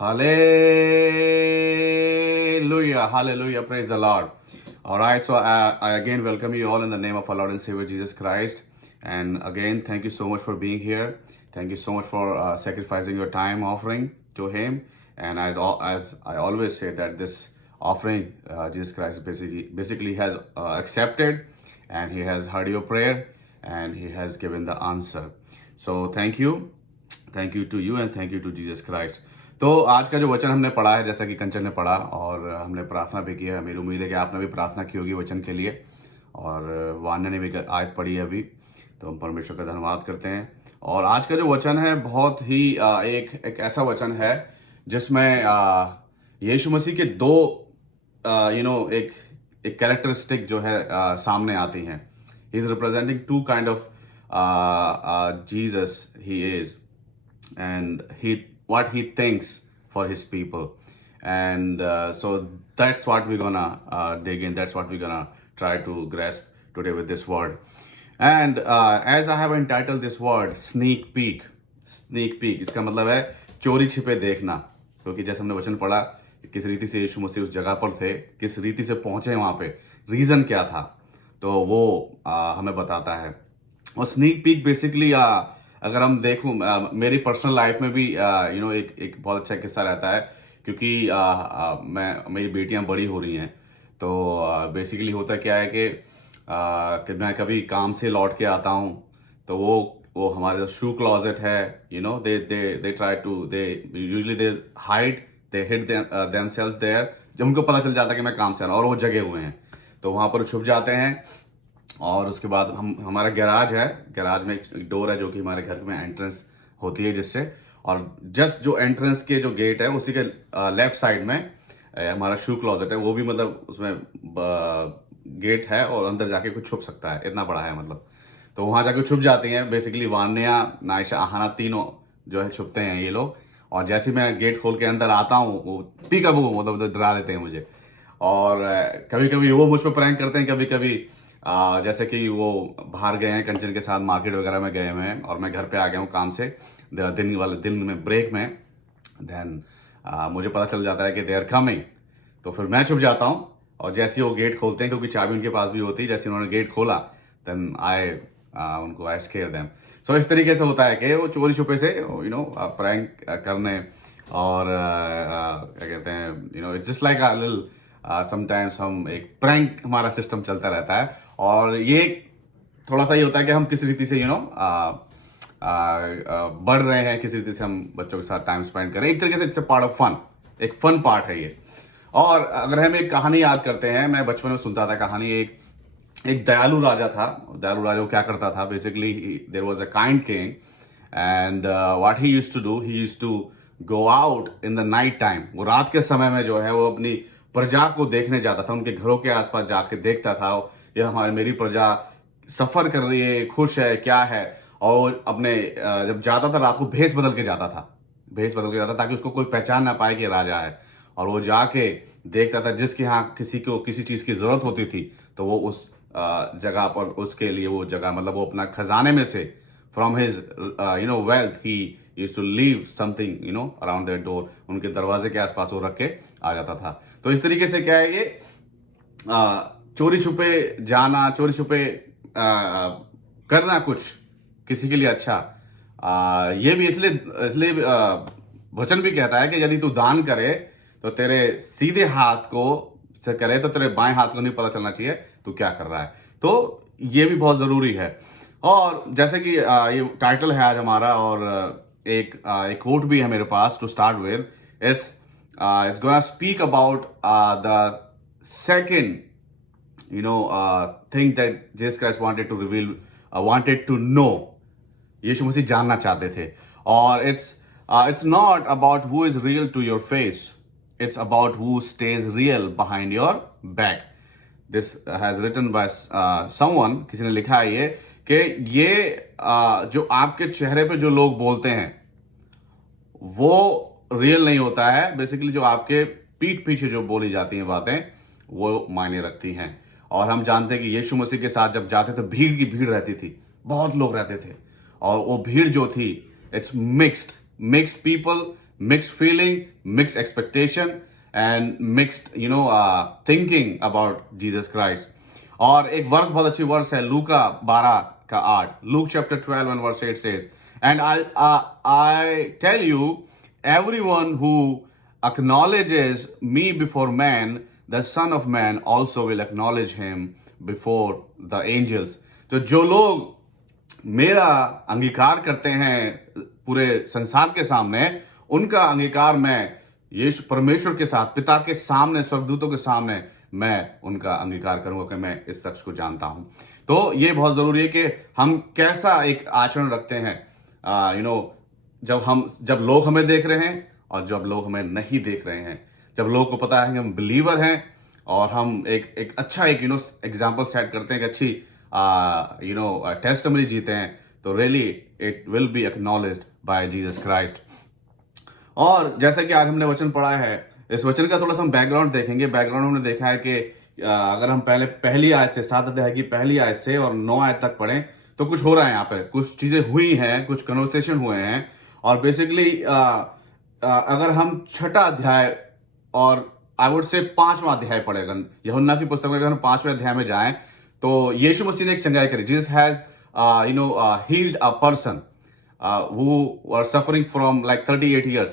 Hallelujah, hallelujah, praise the Lord. All right, so I again welcome you all in the name of our Lord and Savior Jesus Christ. And again, thank you so much for being here. Thank you so much for sacrificing your time offering to Him. And as I always say, that this offering, Jesus Christ basically has accepted, and He has heard your prayer, and He has given the answer. So thank you to you and thank you to Jesus Christ. तो आज का जो वचन हमने पढ़ा है, जैसा कि कंचन ने पढ़ा और हमने प्रार्थना भी किया है, मेरी उम्मीद है कि आपने भी प्रार्थना की होगी वचन के लिए, और वान्य ने भी आयत पढ़ी है अभी, तो हम परमेश्वर का धन्यवाद करते हैं। और आज का जो वचन है बहुत ही एक ऐसा वचन है जिसमें यीशु मसीह के दो एक कैरेक्टरिस्टिक जो है सामने आती हैं। He is representing two kind of Jesus he is, and what he thinks for his people. And so that's what we're gonna dig in, that's what we're gonna try to grasp today with this word. And as I have entitled this word sneak peek, इसका मतलब है चोरी छिपे देखना, क्योंकि जैसे हमने वचन पढ़ा किस रीति से यीशु मसीह उस जगह पर थे, किस रीति से पहुंचे वहां पे, रीजन क्या था, तो वो हमें बताता है। और स्नीक पीक बेसिकली अगर हम देखूं, मेरी पर्सनल लाइफ में भी एक बहुत अच्छा किस्सा रहता है, क्योंकि मेरी बेटियां बड़ी हो रही हैं, तो बेसिकली होता क्या है कि मैं कभी काम से लौट के आता हूं, तो वो हमारे शू क्लॉजेट है, they try to, they usually they hide, they hid themselves there, जब उनको पता चल जाता है कि मैं काम से आ रहा हूं और वो जगे हुए हैं, तो वहां पर छुप जाते हैं। और उसके बाद हमारा गैराज है, गैराज में एक डोर है जो कि हमारे घर में एंट्रेंस होती है जिससे, और जस्ट जो एंट्रेंस के जो गेट है उसी के लेफ्ट साइड में हमारा शू क्लॉजेट है, वो भी मतलब उसमें गेट है और अंदर जाके कुछ छुप सकता है, इतना बड़ा है मतलब। तो वहाँ जाके छुप जाती हैं बेसिकली वान्या, नायशा, आहाना, तीनों जो है छुपते हैं ये लोग। और जैसे मैं गेट खोल के अंदर आता हूँ, वो पीकाबू मतलब डरा देते हैं मुझे। और कभी कभी वो मुझ पर प्रैंक करते हैं, कभी कभी जैसे कि वो बाहर गए हैं कंचन के साथ, मार्केट वगैरह में गए हुए हैं, और मैं घर पे आ गया हूँ काम से दिन में ब्रेक में, देन मुझे पता चल जाता है कि दे आर कमिंग, तो फिर मैं छुप जाता हूँ। और जैसे ही वो गेट खोलते हैं, क्योंकि चाबी उनके पास भी होती है, जैसे उन्होंने गेट खोला देन आई स्केयर देम। सो इस तरीके से होता है कि वो चोरी छुपे से प्रैंक करने, और क्या कहते हैं, it's just like a little sometimes हम एक प्रैंक, हमारा सिस्टम चलता रहता है। और ये थोड़ा सा ये होता है कि हम किस रीति से बढ़ रहे हैं, किस रीति से हम बच्चों के साथ टाइम स्पेंड करें, एक तरीके से it's a part of fun, एक फन पार्ट है ये। और अगर हम एक कहानी याद करते हैं, मैं बचपन में सुनता था कहानी, एक दयालु राजा था। दयालु राजा वो क्या करता था, basically there was a kind king, and what he used to do, he used to go out in the night time. वो रात के समय में जो है वो अपनी प्रजा को देखने जाता था, उनके घरों के आसपास जाके देखता था, ये मेरी प्रजा सफर कर रही है, खुश है, क्या है। और अपने जब जाता था रात को भेष बदल के जाता था, ताकि उसको कोई पहचान ना पाए कि राजा है। और वो जाके देखता था, जिसके यहाँ किसी को किसी चीज़ की ज़रूरत होती थी, तो वो उस जगह पर उसके लिए वो जगह, मतलब वो अपना खजाने में से, from his wealth, he used to leave something around their door, उनके दरवाजे के आसपास वो रख के आ जाता था। तो इस तरीके से क्या है ये चोरी छुपे जाना, चोरी छुपे करना कुछ किसी के लिए अच्छा, ये भी इसलिए वचन भी कहता है कि यदि तू दान करे तो तेरे सीधे हाथ को से करे, तो तेरे बाएं हाथ को नहीं पता चलना चाहिए तू क्या कर रहा है। तो ये भी बहुत ज़रूरी है। और जैसे कि ये टाइटल है आज हमारा, और एक कोट भी है मेरे पास to start with. It's gonna speak about the second thing that Jesus Christ wanted to reveal, wanted to know, यीशु मसीह जानना चाहते थे। और it's not about who is real to your face, it's about who stays real behind your back. This has written by someone, किसी ने लिखा है ये कि ये जो आपके चेहरे पे जो लोग बोलते हैं वो रियल नहीं होता है, बेसिकली जो आपके पीठ पीछे जो बोली जाती हैं बातें वो मायने रखती हैं। और हम जानते हैं कि यीशु मसीह के साथ जब जाते तो भीड़ की भीड़ रहती थी, बहुत लोग रहते थे, और वो भीड़ जो थी it's mixed people mixed feeling, mixed expectation, and mixed thinking about Jesus Christ. और एक वर्स बहुत अच्छी वर्स है लूका 12 का 8, Luke chapter 12 and verse 8 says, and I tell you, everyone who acknowledges me before man, the Son of Man also will acknowledge him before the angels. तो जो लोग मेरा अंगीकार करते हैं पूरे संसार के सामने, उनका अंगीकार मैं यीशु परमेश्वर के साथ, पिता के सामने, स्वर्गदूतों के सामने मैं उनका अंगीकार करूंगा कि मैं इस शख्स को जानता हूं. तो ये बहुत जरूरी है कि हम कैसा एक आचरण रखते हैं जब लोग हमें देख रहे हैं और जब लोग हमें नहीं देख रहे हैं. जब लोगों को पता है कि हम बिलीवर हैं और हम एक अच्छा एग्जाम्पल सेट करते हैं, कि अच्छी टेस्टिमनी जीते हैं, तो really it will be acknowledged by Jesus Christ. और जैसा कि आज हमने वचन पढ़ा है, इस वचन का थोड़ा सा हम बैकग्राउंड देखेंगे. बैकग्राउंड हमने देखा है कि अगर हम पहली आयत से 7 अध्याय की पहली आयत से और 9 आयत तक पढ़ें, तो कुछ हो रहा है यहाँ पे, कुछ चीज़ें हुई हैं, कुछ कन्वर्सेशन हुए हैं. और बेसिकली अगर हम 6ठा अध्याय और आई वुड से 5वां अध्याय पढ़ेगा, यूहन्ना की पुस्तक में अगर हम 5वें अध्याय में जाएं, तो यीशु मसीह ने एक चंगाई करी. Jesus has healed a person who were suffering from like 38 years.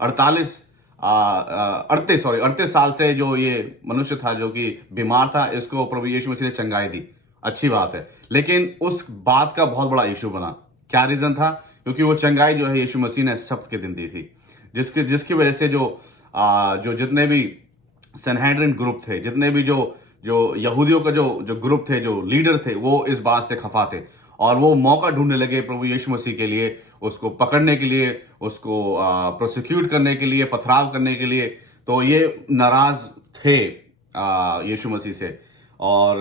38 साल से जो ये मनुष्य था जो कि बीमार था, इसको प्रभु यीशु मसीह ने चंगाई दी. अच्छी बात है. लेकिन उस बात का बहुत बड़ा इशू बना. क्या रीजन था? क्योंकि वो चंगाई जो है यीशु मसीह ने सब्त के दिन दी थी, जिसकी वजह से जो जितने भी सनहेड्रिन ग्रुप थे, जितने भी जो यहूदियों का जो ग्रुप थे, जो लीडर थे, वो इस बात से खफा थे और वो मौका ढूंढने लगे प्रभु यीशु मसीह के लिए, उसको पकड़ने के लिए, उसको प्रोसिक्यूट करने के लिए, पथराव करने के लिए. तो ये नाराज थे यीशु मसीह से. और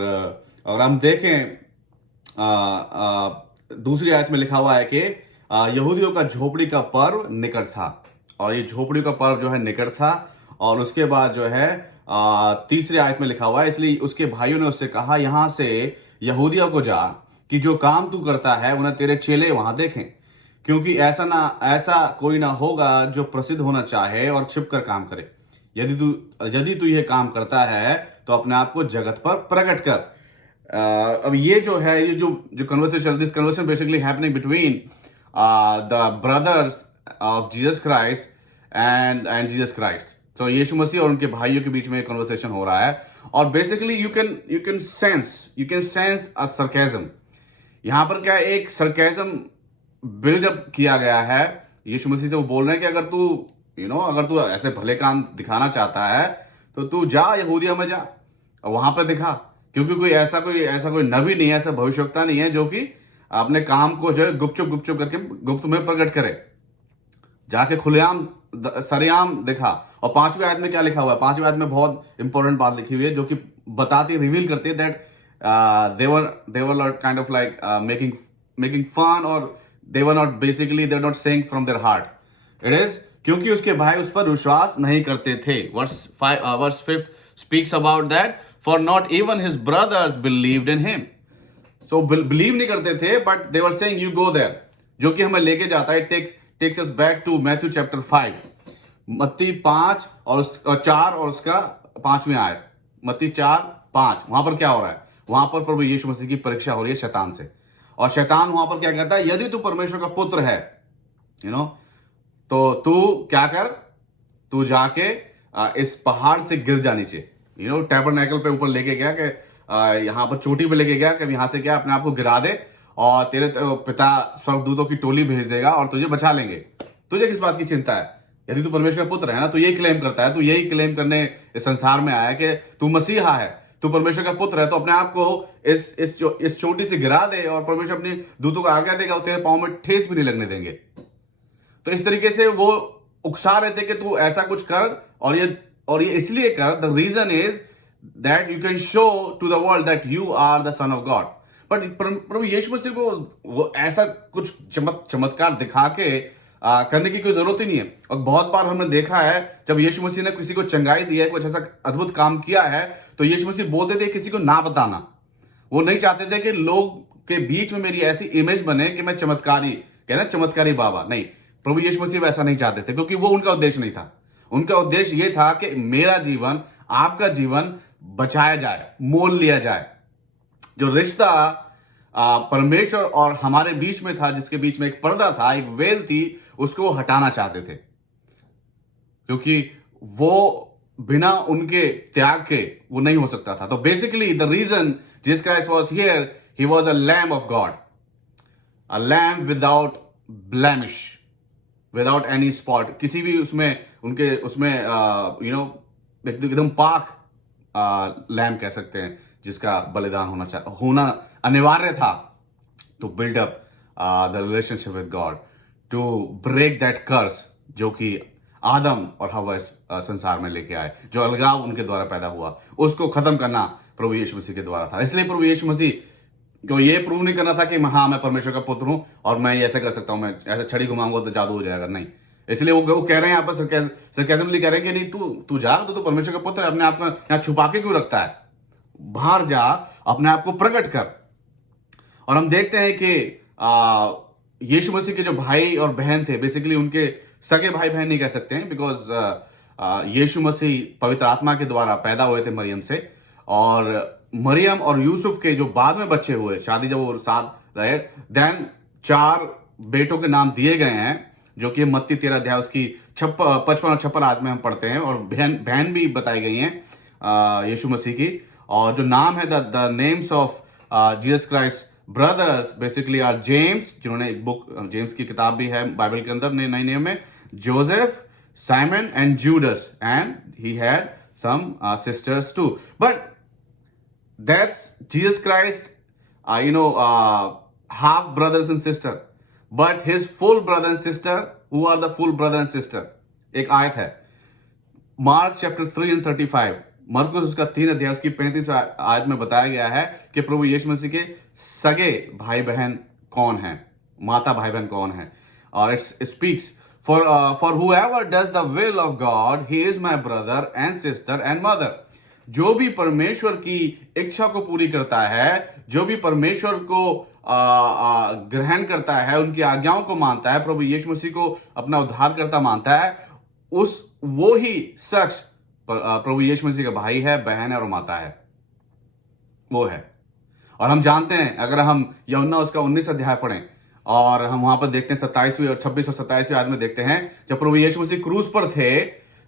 अगर हम देखें दूसरी आयत में लिखा हुआ है कि यहूदियों का झोपड़ी का पर्व निकट था. और ये झोपड़ी का पर्व जो है निकट था. और उसके बाद जो है तीसरी आयत में लिखा हुआ है, इसलिए उसके भाइयों ने उससे कहा, यहाँ से यहूदियों को जा कि जो काम तू करता है उन्हें तेरे चेले वहां देखें, क्योंकि ऐसा कोई ना होगा जो प्रसिद्ध होना चाहे और छिपकर काम करे. यदि तू यह काम करता है तो अपने आप को जगत पर प्रकट कर. अब ये जो है, ये जो conversation, this conversation basically happening between the brothers of Jesus Christ and Jesus Christ. तो यीशु मसीह और उनके भाइयों के बीच में कन्वर्सेशन हो रहा है. और basically you can sense a sarcasm. यहाँ पर क्या एक सरकाज़म बिल्डअप किया गया है. यीशु मसीह से वो बोल रहे हैं कि अगर तू ऐसे भले काम दिखाना चाहता है तो तू जा यहूदिया में जा और वहां पर दिखा, क्योंकि कोई ऐसा कोई नबी नहीं है, ऐसा भविष्यवक्ता नहीं है जो कि अपने काम को जो है गुपचुप करके गुप्त में प्रकट करे. जाके खुलेआम सरेआम दिखा. और 5वीं आयत में क्या लिखा हुआ है? 5वीं आयत में बहुत इंपॉर्टेंट बात लिखी हुई है, जो कि बताती, रिवील करती है that they were not kind of like making fun, or they were not saying from their heart. It is क्योंकि उसके भाई उस पर विश्वास नहीं करते थे. Verse 5 speaks about that, for not even his brothers believed in him. So believe नहीं करते थे, but they were saying you go there, जो कि हमें लेके जाता है, takes us back to Matthew chapter 5, मत्ती 5 और 4 और उसका 5वीं आयत. मत्ती 4:5, वहां पर क्या हो रहा है? वहां पर प्रभु यीशु मसीह की परीक्षा हो रही है शैतान से. और शैतान वहां पर क्या कहता है? यदि तू परमेश्वर का पुत्र है, तो तू क्या कर, तू जाके इस पहाड़ से गिर जा नीचे. टैबरनेकल पे ऊपर लेके गया कि यहाँ पर चोटी पे लेके गया कि यहाँ से क्या अपने आप को गिरा दे और तेरे पिता स्वर्गदूतों की टोली भेज देगा और तुझे बचा लेंगे. तुझे किस बात की चिंता है? यदि तू परमेश्वर का पुत्र है ना, तो यही क्लेम करता है, तो यही क्लेम करने इस संसार में आया कि तू मसीहा है, तू परमेश्वर का पुत्र है, तो अपने आप को इस चोटी से गिरा दे और परमेश्वर अपनी दूतों को आज्ञा देगा, तेरे पांव में ठेस भी नहीं लगने देंगे. तो इस तरीके से वो उकसा रहे थे कि तू ऐसा कुछ कर, और ये इसलिए कर, the reason is that you can show to the world that you are the son of God. But प्रभु यीशु मसीह को वो ऐसा कुछ चमत्कार दिखा के करने की कोई जरूरत ही नहीं है. और बहुत बार हमने देखा है जब यीशु मसीह ने किसी को चंगाई दी है, कुछ ऐसा अद्भुत काम किया है, तो यीशु मसीह बोलते थे किसी को ना बताना. वो नहीं चाहते थे कि लोग के बीच में मेरी ऐसी इमेज बने कि मैं चमत्कारी, कहना चमत्कारी बाबा. नहीं, प्रभु यीशु मसीह वैसा नहीं चाहते थे, क्योंकि वो उनका उद्देश्य नहीं था। उनका उद्देश्य ये था कि मेरा जीवन, आपका जीवन बचाया जाए, मोल लिया जाए। जो रिश्ता परमेश्वर और हमारे बीच में था, जिसके बीच में एक पर्दा था, एक वेल थी, उसको वो हटाना चाहते थे, क्योंकि वो बिना उनके त्याग के वो नहीं हो सकता था। तो basically the reason Jesus Christ was here, he was a lamb of God, a lamb without blemish, without any spot, किसी भी उसमें उनके उसमें एकदम पाक लैम्ब कह सकते हैं, जिसका बलिदान होना अनिवार्य था, to build up the relationship with God, to break that curse जो कि आदम और हव्वा इस संसार में लेके आए, जो अलगाव उनके द्वारा पैदा हुआ, उसको खत्म करना प्रभु यीशु मसीह के द्वारा था। इसलिए प्रभु यीशु मसीह को ये प्रूव नहीं करना था कि हाँ, मैं परमेश्वर का पुत्र हूं और मैं ऐसे कर सकता हूं, मैं ऐसे छड़ी घुमाऊंगा तो जादू हो जाएगा, नहीं। इसलिए वो कह रहे हैं, यहाँ पर सरकैजमली कह रहे हैं कि नहीं, तू जा, तू तो परमेश्वर का पुत्र है, अपने आप को यहाँ छुपा के क्यों रखता है, बाहर जा, अपने आप को प्रकट कर। और हम देखते हैं कि यीशु मसीह के जो भाई और बहन थे, बेसिकली उनके सगे भाई बहन नहीं कह सकते हैं, बिकॉज यीशु मसीह पवित्र आत्मा के द्वारा पैदा हुए थे मरियम से, और मरियम और यूसुफ के जो बाद में बच्चे हुए, शादी जब वो साथ रहे, देन 4 बेटों के नाम दिए गए हैं, जो कि मत्ती 13 अध्याय उसकी 55 और 56 आयत में हम पढ़ते हैं, और बहन भी बताई गई हैं यीशु मसीह की। और जो नाम है, the names of Jesus Christ brothers basically are James, जिन्होंने एक बुक, जेम्स की किताब भी है बाइबल के अंदर नए नियम में, Joseph, Simon and Judas, and he had some sisters too, but that's Jesus Christ, half brothers and sister, but his full brother and sister, who are the full brother and sister? एक आयत है, mark chapter 3 and 35, मरकुस उसका 3 अध्याय उसकी 35 आयत में बताया गया है कि प्रभु यीशु मसीह के सगे भाई बहन कौन हैं, माता भाई बहन कौन हैं। और it speaks for whoever does the will of God, he is my brother and sister and mother. जो भी परमेश्वर की इच्छा को पूरी करता है, जो भी परमेश्वर को ग्रहण करता है, उनकी आज्ञाओं को मानता है, प्रभु यीशु मसीह को अपना उद्धारकर्ता मानता है, वो ही शख्स प्रभु यीशु मसीह का भाई है, बहन है और माता है, वो है। और हम जानते हैं, अगर हम यूहन्ना उसका 19 अध्याय पढ़ें, और हम वहां पर देखते हैं 27वीं और 26 और 27वीं आयत में देखते हैं, जब प्रभु यीशु मसीह क्रूस पर थे,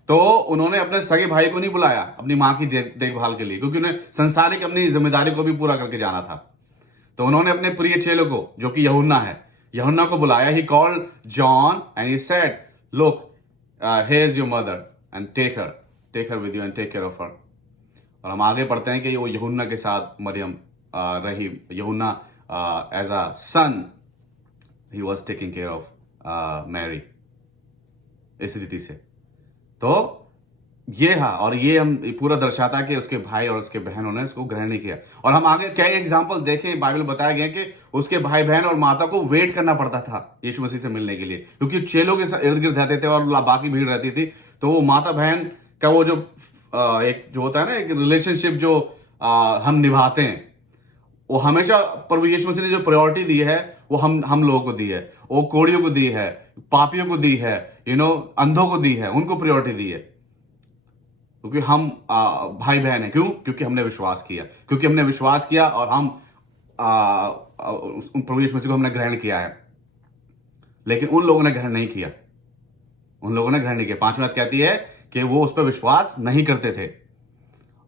तो उन्होंने अपने सगे भाई को नहीं बुलाया अपनी मां की देखभाल के लिए, क्योंकि उन्हें संसारिक अपनी जिम्मेदारी को भी पूरा करके जाना था। तो उन्होंने अपने प्रिय चेलों को, जो कि यूहन्ना को बुलाया। He called John and he said, look, here is your mother and take her with you and take care of her. और हम आगे पढ़ते हैं कि वो यूहन्ना के साथ मरियम रही। यूहन्ना as a son he was taking care of Mary, इस रीति से। तो ये है, और ये हम पूरा दर्शाता कि उसके भाई और उसके बहनों ने उसको ग्रहण नहीं किया। और हम आगे कई एग्जाम्पल देखें, बाइबल में बताया गया कि उसके भाई बहन और माता को वेट करना पड़ता था यीशु मसीह से मिलने के लिए, क्योंकि चेलों के इर्द गिर्द रहते थे और बाकी भीड़ रहती थी। तो वो माता बहन का वो जो एक जो होता है ना, एक रिलेशनशिप जो हम निभाते हैं, वो हमेशा प्रभु यीशु मसीह ने जो प्रायोरिटी दी है, वो हम लोगों को दी है, वो कोड़ियों को दी है, पापियों को दी है, अंधों को दी है, उनको प्रायोरिटी दी है, क्योंकि हम भाई बहन हैं। क्यों? क्योंकि हमने विश्वास किया, और हम प्रभु यीशु मसीह को हमने ग्रहण किया है। लेकिन उन लोगों ने ग्रहण नहीं किया, 5वीं बात कहती है कि वो उस पर विश्वास नहीं करते थे।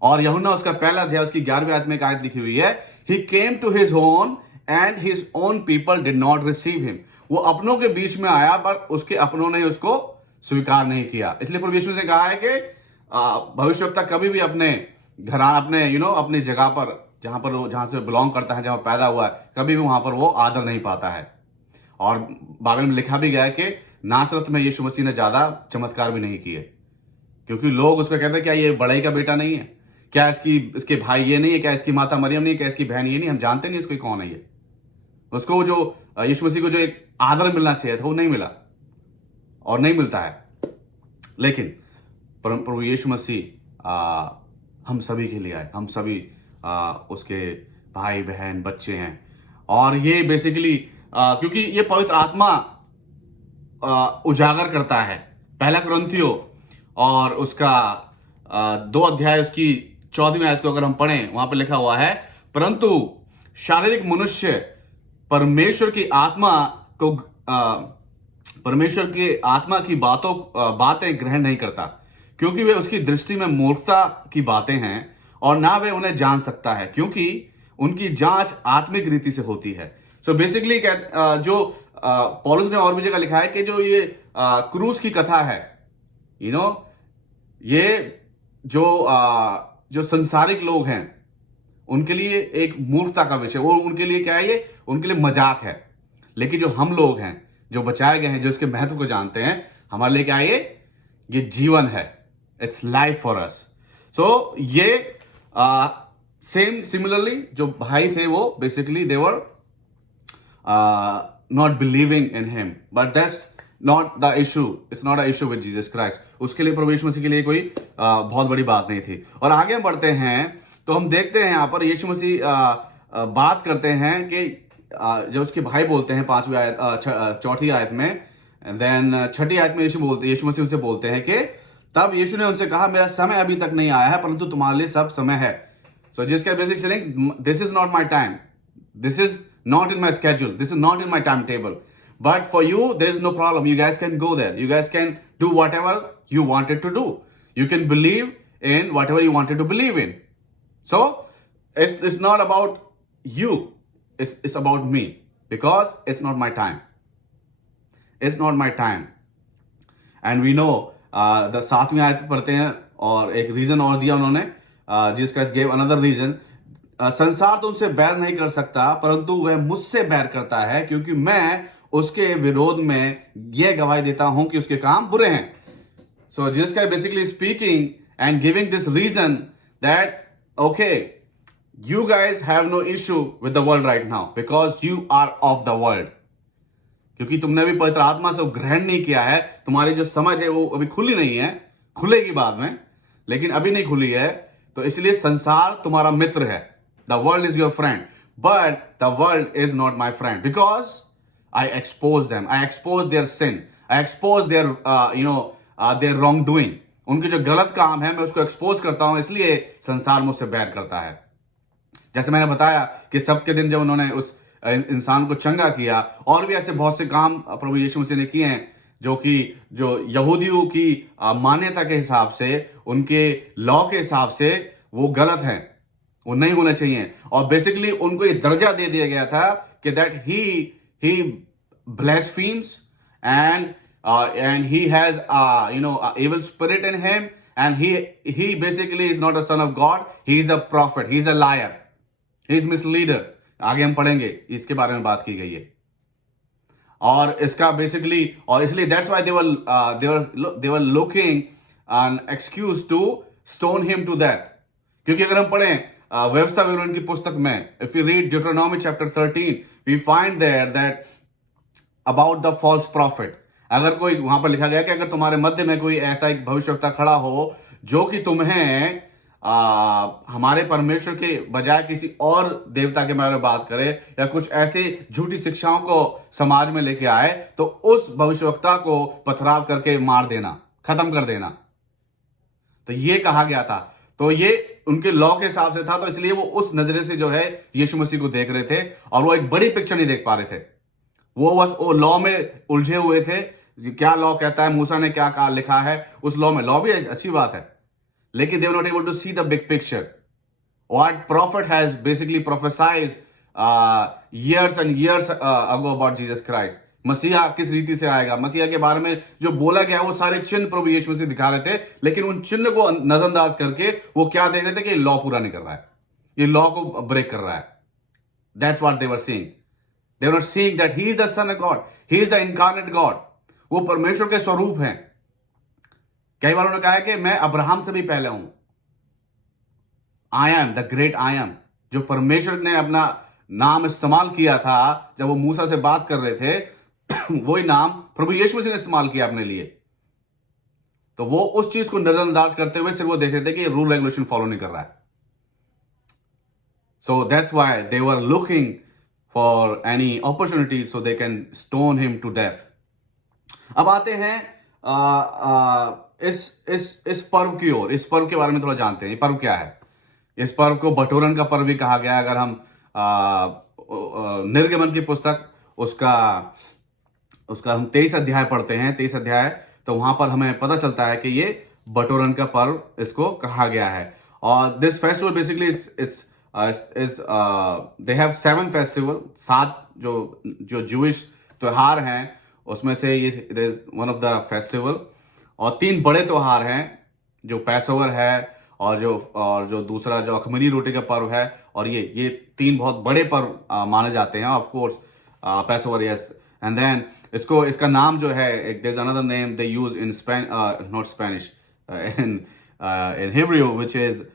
और यूहन्ना उसका पहला अध्याय उसकी 11वीं आयत में एक आयत लिखी हुई है, he came to his own and his own people did not receive him. वो अपनों के बीच में आया, पर उसके अपनों ने उसको स्वीकार नहीं किया। इसलिए प्रभु यीशु ने कहा है कि भविष्यवक्ता कभी भी अपने अपनी जगह पर, जहां से बिलोंग करता है, जहां पैदा हुआ है, कभी भी वहां पर वो आदर नहीं पाता है। और बाइबल में लिखा भी गया है कि नासरत में यीशु मसीह ने ज्यादा चमत्कार भी नहीं किए, क्योंकि लोग उसको कहते हैं, क्या ये बड़े का बेटा नहीं है? क्या इसके भाई ये नहीं है? क्या इसकी माता मरियम नहीं है? क्या इसकी बहन ये नहीं? हम जानते नहीं इसको कौन है ये। उसको जो यीशु मसीह को जो एक आदर मिलना चाहिए था, वो नहीं मिला और नहीं मिलता है। लेकिन प्रभु यीशु मसीह हम सभी के लिए आए, हम सभी उसके भाई बहन बच्चे हैं। और ये बेसिकली क्योंकि ये पवित्र आत्मा उजागर करता है। पहला कुरिन्थियों और उसका 2 अध्याय उसकी 14वीं आयत को अगर हम पढ़ें, वहां पर लिखा हुआ है, परंतु शारीरिक मनुष्य परमेश्वर की आत्मा को परमेश्वर की आत्मा की बातें ग्रहण नहीं करता, क्योंकि वे उसकी दृष्टि में मूर्खता की बातें हैं और ना वे उन्हें जान सकता है, क्योंकि उनकी जांच आत्मिक रीति से होती है। सो बेसिकली जो पौलुस ने और भी जगह लिखा है कि जो ये क्रूस की कथा है, यू नो, ये जो संसारिक लोग हैं उनके लिए एक मूर्खता का विषय, वो उनके लिए क्या है, ये उनके लिए मजाक है। लेकिन जो हम लोग हैं, जो बचाए गए हैं, जो इसके महत्व को जानते हैं, हमारे लिए क्या है, ये जीवन है। It's life for us. So ये सिमिलरली जो भाई थे वो basically they were not believing in him, but that's not the issue. It's not an issue with Jesus Christ. उसके लिए प्रभु यीशु मसीह के लिए कोई बहुत बड़ी बात नहीं थी। और आगे हम बढ़ते हैं तो हम देखते हैं यहाँ पर यीशु मसीह बात करते हैं कि जब उसके भाई बोलते हैं 5वीं आयत 4ठी आयत में, देन 6ठी आयत में यीशु मसीह उनसे बोलते हैं कि तब यीशु ने उनसे कहा, मेरा समय अभी तक नहीं आया है, परंतु तुम्हारे लिए सब समय है। सो जिसका basic selling, this is not my time, this is not in my schedule, this is not in my timetable, but for you there is no problem. You guys can go there, you guys can do whatever you wanted to do, you can believe in whatever you wanted to believe in. So it's not about you, it's about me, because it's not my time, it's not my time. And we know the 7वीं आयत पढ़ते हैं और एक reason और दिया उन्होंने, Jesus Christ gave another reason, संसार तो उनसे बैर नहीं कर सकता, परंतु वह मुझसे बैर करता है, क्योंकि मैं उसके विरोध में यह गवाही देता हूं कि उसके काम बुरे हैं। So Jesus Christ basically speaking and giving this reason that okay, you guys have no issue with the world right now, because you are of the world. क्योंकि तुमने अभी पवित्र आत्मा से ग्रहण नहीं किया है, तुम्हारी जो समझ है वो अभी खुली नहीं है, खुलेगी बाद में, लेकिन अभी नहीं खुली है, तो इसलिए संसार तुम्हारा मित्र है। The world is your friend, but the world is not my friend, because I expose them. I expose their sin. I expose their, their wrongdoing. उनके जो गलत काम है मैं उसको एक्सपोज करता हूं, इसलिए संसार मुझसे बैर करता है। जैसे मैंने बताया कि सब्त के दिन जब उन्होंने उस इंसान को चंगा किया, और भी ऐसे बहुत से काम प्रभु यीशु मसीह ने किए हैं जो यहूदियों की मान्यता के हिसाब से, उनके लॉ के हिसाब से वो गलत हैं, वो नहीं होना चाहिए। और बेसिकली उनको ये दर्जा दे दिया गया था कि that he blasphemes and he has evil spirit in him, and he basically is not a son of God, he is a prophet, he is a liar, he is misleader। आगे हम पढ़ेंगे, इसके बारे में बात की गई है। और इसका बेसिकली, और इसलिए that's why they were looking an excuse to stone him to death। क्योंकि अगर हम पढ़ें व्यवस्था विवरण की पुस्तक में, if we read Deuteronomy chapter 13, we find there that about the false prophet। अगर कोई, वहां पर लिखा गया कि अगर तुम्हारे मध्य में कोई ऐसा एक भविष्यवक्ता खड़ा हो जो कि तुम्हें हमारे परमेश्वर के बजाय किसी और देवता के बारे में बात करे, या कुछ ऐसी झूठी शिक्षाओं को समाज में लेके आए, तो उस भविष्यवक्ता को पथराव करके मार देना, खत्म कर देना। तो ये कहा गया था। तो ये उनके लॉ के हिसाब से था, तो इसलिए वो उस नजरे से जो है यीशु मसीह को देख रहे थे, और वो एक बड़ी पिक्चर नहीं देख पा रहे थे। वो बस वो लॉ में उलझे हुए थे, क्या लॉ कहता है, मूसा ने क्या लिखा है उस लॉ में। लॉ भी अच्छी बात है, लेकिन they were not able to see the big picture, what prophet has basically prophesied years and years ago about Jesus Christ। मसीहा किस रीति से आएगा, मसीहा के बारे में जो बोला गया, वो सारे चिन्ह प्रभु यीशु मसीह दिखा रहे थे, लेकिन उन चिन्ह को नजरअंदाज करके वो क्या देख रहे थे कि लॉ पूरा नहीं कर रहा है, ये लॉ को ब्रेक कर रहा है। That's what they were seeing। They were not seeing that he is the son of God, he is the incarnate God। वो परमेश्वर के स्वरूप हैं। कई बार उन्होंने कहा है कि मैं अब्राहम से भी पहले हूं, I am the great I am. जो परमेश्वर ने अपना नाम इस्तेमाल किया था जब वो मूसा से बात कर रहे थे, वही नाम प्रभु यीशु मसीह ने इस्तेमाल किया अपने लिए। तो वो उस चीज को नजरअंदाज करते हुए सिर्फ वो देख रहे थे कि रूल रेगुलेशन फॉलो नहीं कर रहा है। So that's why they were looking for any opportunity so they can stone him to death. अब आते हैं इस पर्व की ओर। इस पर्व के बारे में थोड़ा जानते हैं। ये पर्व क्या है? इस पर्व को बटोरन का पर्व भी कहा गया है। अगर हम निर्गमन की पुस्तक उसका उसका हम 23 अध्याय पढ़ते हैं, 23 अध्याय, तो वहां पर हमें पता चलता है कि ये बटोरन का पर्व इसको कहा गया है। और this festival basically it's is they have 7 festival, 7 जो जो जूइश त्योहार हैं उसमें से ये वन ऑफ द फेस्टिवल। और 3 बड़े त्योहार हैं, जो पैसोवर है, और जो दूसरा जो अखमीरी रोटी का पर्व है, और ये 3 बहुत बड़े पर्व माने जाते हैं। Of course Passover, yes. And then इसका नाम जो है, एक there is another name they use in not Spanish, in Hebrew, which is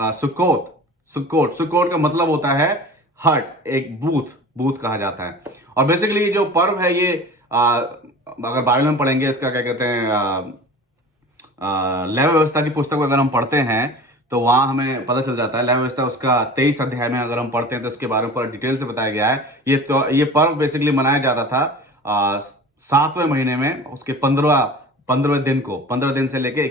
Sukkot. Sukkot का मतलब होता है हट, एक बूथ कहा जाता है। और बेसिकली जो पर्व है ये अगर बाइबल में पढ़ेंगे, इसका क्या कहते हैं, लय व्यवस्था की पुस्तक में अगर हम पढ़ते हैं तो वहां हमें पता चल जाता है। लय व्यवस्था उसका 23 अध्याय में अगर हम पढ़ते हैं तो उसके बारे में पूरा डिटेल से बताया गया है। ये पर्व बेसिकली मनाया जाता था 7वें महीने में, उसके 15वें दिन को, 15 दिन से लेके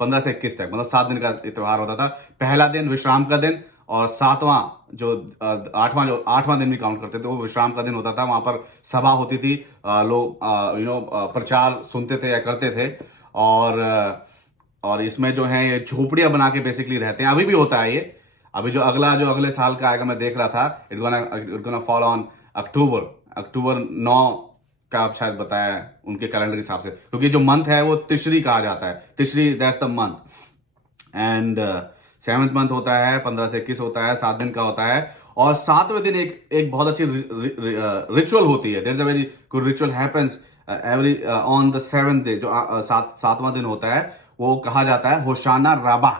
15 से 21 तक, मतलब 7 दिन का त्योहार होता था। पहला दिन विश्राम का दिन, और 7वां जो 8वां दिन भी काउंट करते थे, वो विश्राम का दिन होता था। वहां पर सभा होती थी, लोग प्रचार सुनते थे या करते थे। और इसमें जो है ये झोपड़ियां बना के बेसिकली रहते हैं। अभी भी होता है ये। अभी जो अगले साल का आएगा, मैं देख रहा था, it gonna fall on October 9 का, आप शायद बताया उनके कैलेंडर के हिसाब से, क्योंकि जो मंथ है वो तिश्री कहा जाता है। Tishri, that's the month. And 7th month होता है, 15 से 21 होता है, 7 दिन का होता है। और 7वें दिन एक बहुत अच्छी रिचुअल होती है। There is a very good ritual happens every on the 7th day. जो 7वां दिन होता है वो कहा जाता है होशाना रबा।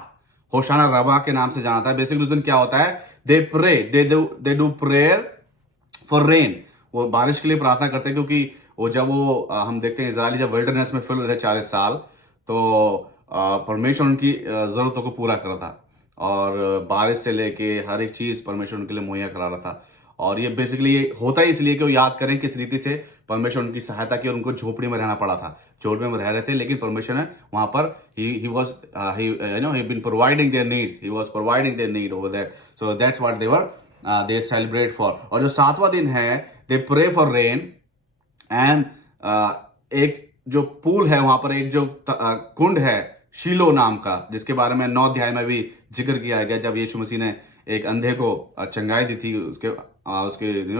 होशाना रबा के नाम से जाना था। बेसिकली उस दिन क्या होता है, they pray, they do prayer for rain. वो बारिश के लिए प्रार्थना करते हैं, क्योंकि हम देखते हैं इजराइली जब विल्डरनेस में फिर रहे थे 40 साल, तो परमेश्वर उनकी ज़रूरतों को पूरा कर रहा था, और बारिश से लेके हर एक चीज़ परमेश्वर उनके लिए मुहैया करा रहा था। और ये बेसिकली ये होता ही इसलिए कि वो याद करें किस रीति से परमेश्वर उनकी सहायता की, और उनको झोपड़ी में रहना पड़ा था। झोपड़ी में रह रहे थे, लेकिन परमेश्वर ने वहां पर he was he been providing their needs, he was providing their need over there. So that's what they celebrate for. और जो 7वां दिन है, they pray for rain. And एक जो पूल है वहां पर, एक जो कुंड है शीलो नाम का, जिसके बारे में 9 अध्याय में भी जिक्र किया गया, जब यीशु मसीह ने एक अंधे को चंगाई दी थी, उसके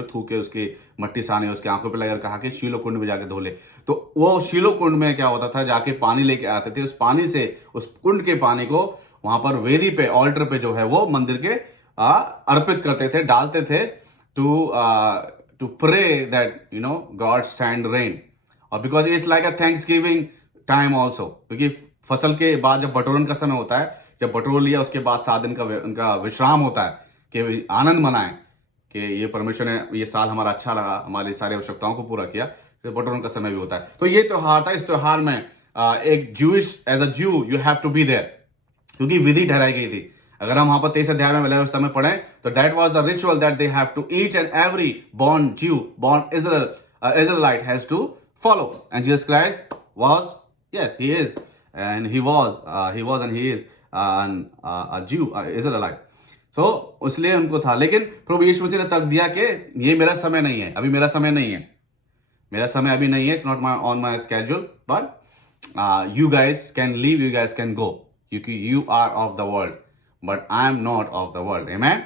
थूक के उसकी मट्टी सानी उसके आंखों पे लगाकर कहा कि शीलो कुंड में जाके धो ले। तो वो शीलो कुंड में क्या होता था, जाके पानी लेके आते थे। उस पानी से, उस कुंड के पानी को वहां पर वेदी पे, ऑल्टर पे जो है वो मंदिर के अर्पित करते थे, डालते थे, to pray that God send rain. और because it's like a thanksgiving time also, क्योंकि फसल के बाद जब बटोरन का समय होता है, जब बटोर लिया उसके बाद 7 दिन का उनका विश्राम होता है, कि आनंद मनाएं कि ये परमेश्वर ने ये साल हमारा अच्छा लगा, हमारी सारी आवश्यकताओं को पूरा किया। तो बटोरन का समय भी होता है। तो ये त्योहार था। इस त्योहार में एक Jewish, as a Jew you have to be there, क्योंकि विधि ठहराई गई थी। अगर हम वहां पर 23 अध्याय में विलय व्यवस्था में पढ़ें, तो that was the ritual that they have to, each and every born Jew, born Israelite has to follow. And Jesus Christ was, yes, he is, and he was and he is a Jew, Israelite. So इसलिए उनको था। लेकिन प्रभु यीशु मसीह ने तर्क दिया कि ये मेरा समय नहीं है, अभी मेरा समय नहीं है, मेरा समय अभी नहीं है, it's not on my schedule, but you guys can leave, you guys can go, क्योंकि you are of the world but I am not of the world. Amen.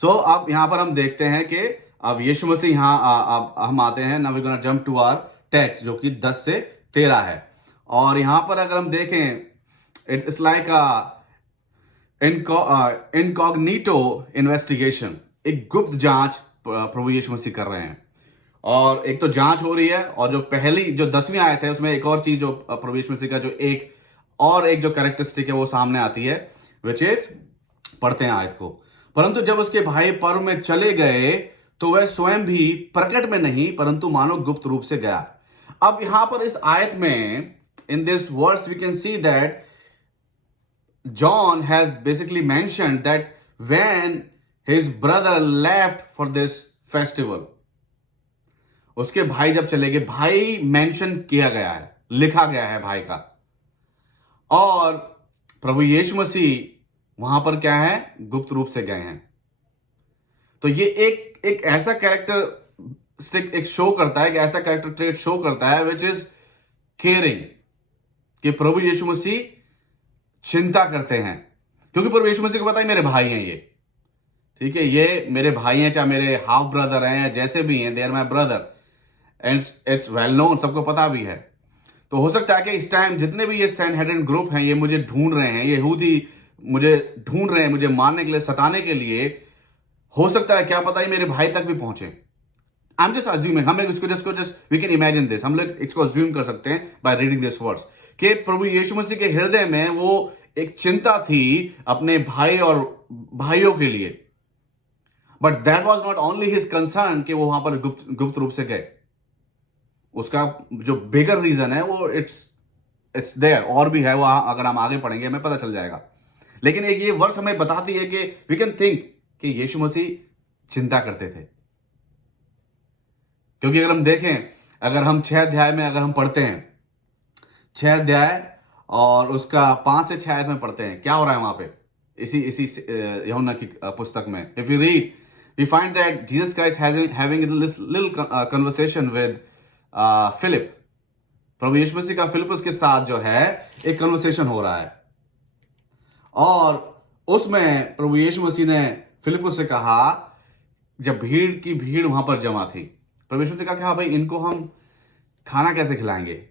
So अब यहाँ पर हम देखते हैं कि अब यीशु मसीह यहाँ अब हम आते हैं। Now we gonna jump to our text, जो कि 10 से 13 है। और यहाँ पर अगर हम देखें, इट्स लाइक इनकॉग्निटो इन्वेस्टिगेशन, एक गुप्त जांच प्रभु यीशु मसीह कर रहे हैं। और एक तो जांच हो रही है, और जो पहली जो 10वीं आयत है उसमें एक और चीज, जो प्रभु यीशु मसीह का जो एक जो कैरेक्टरिस्टिक है वो सामने आती है, विच इज, पढ़ते हैं आयत को। परंतु जब उसके भाई पर्व में चले गए तो वह स्वयं भी प्रकट में नहीं, परंतु मानो गुप्त रूप से गया। अब यहां पर इस आयत में, in this words we can see that John has basically mentioned that when his brother left for this festival, उसके भाई जब चले गए, भाई मेंशन किया गया है, लिखा गया है भाई का, और प्रभु यीशु मसीह वहां पर क्या है, गुप्त रूप से गए हैं। तो ये एक एक ऐसा कैरेक्टर एक शो करता है, कि ऐसा कैरेक्टर ट्रेट शो करता है विच इज केयरिंग, कि प्रभु यीशु मसीह चिंता करते हैं, क्योंकि प्रभु यीशु मसीह को पता है मेरे भाई हैं ये, ठीक है, ये मेरे भाई हैं, चाहे मेरे हाफ ब्रदर हैं या जैसे भी हैं, they are my brother, and it's well known, सबको पता भी है। तो हो सकता है कि इस टाइम जितने भी ये सैनहेड्रिन ग्रुप हैं, ये मुझे ढूंढ रहे हैं, यहूदी मुझे ढूंढ रहे हैं, मुझे मारने के लिए, सताने के लिए, हो सकता है, क्या पता ही मेरे भाई तक भी पहुंचे। आई एम जस्ट अज्यूमिंग, हम लोग इसको just we can imagine this, हम लोग इसको अज्यूम कर सकते हैं बाय रीडिंग दिस वर्ड्स, कि प्रभु यीशु मसीह के हृदय में वो एक चिंता थी अपने भाई और भाइयों के लिए। But that was not only his concern कि वो वहां पर गुप्त रूप से गए। उसका जो बिगर रीजन है वो इट्स देयर, और भी है वो, अगर हम आगे पढ़ेंगे हमें पता चल जाएगा। लेकिन एक ये वर्ष हमें बताती है कि वी कैन थिंक कि यीशु मसीह चिंता करते थे। क्योंकि अगर हम देखें, अगर हम 6 अध्याय में अगर हम पढ़ते हैं, 6 अध्याय और उसका 5 से 6 आयत में पढ़ते हैं, क्या हो रहा है वहां पे, इसी इसी यूहन्ना की पुस्तक में, if you read, we find that Jesus Christ having this little conversation with Philip. प्रभु यीशु मसीह का फिलिपस के साथ जो है एक कन्वर्सेशन हो रहा है, और उसमें प्रभु यीशु मसीह ने फिलिपस से कहा, जब भीड़ की भीड़ वहां पर जमा थी, प्रभु यीशु मसीह ने कहा, भाई इनको हम खाना कैसे खिलाएंगे,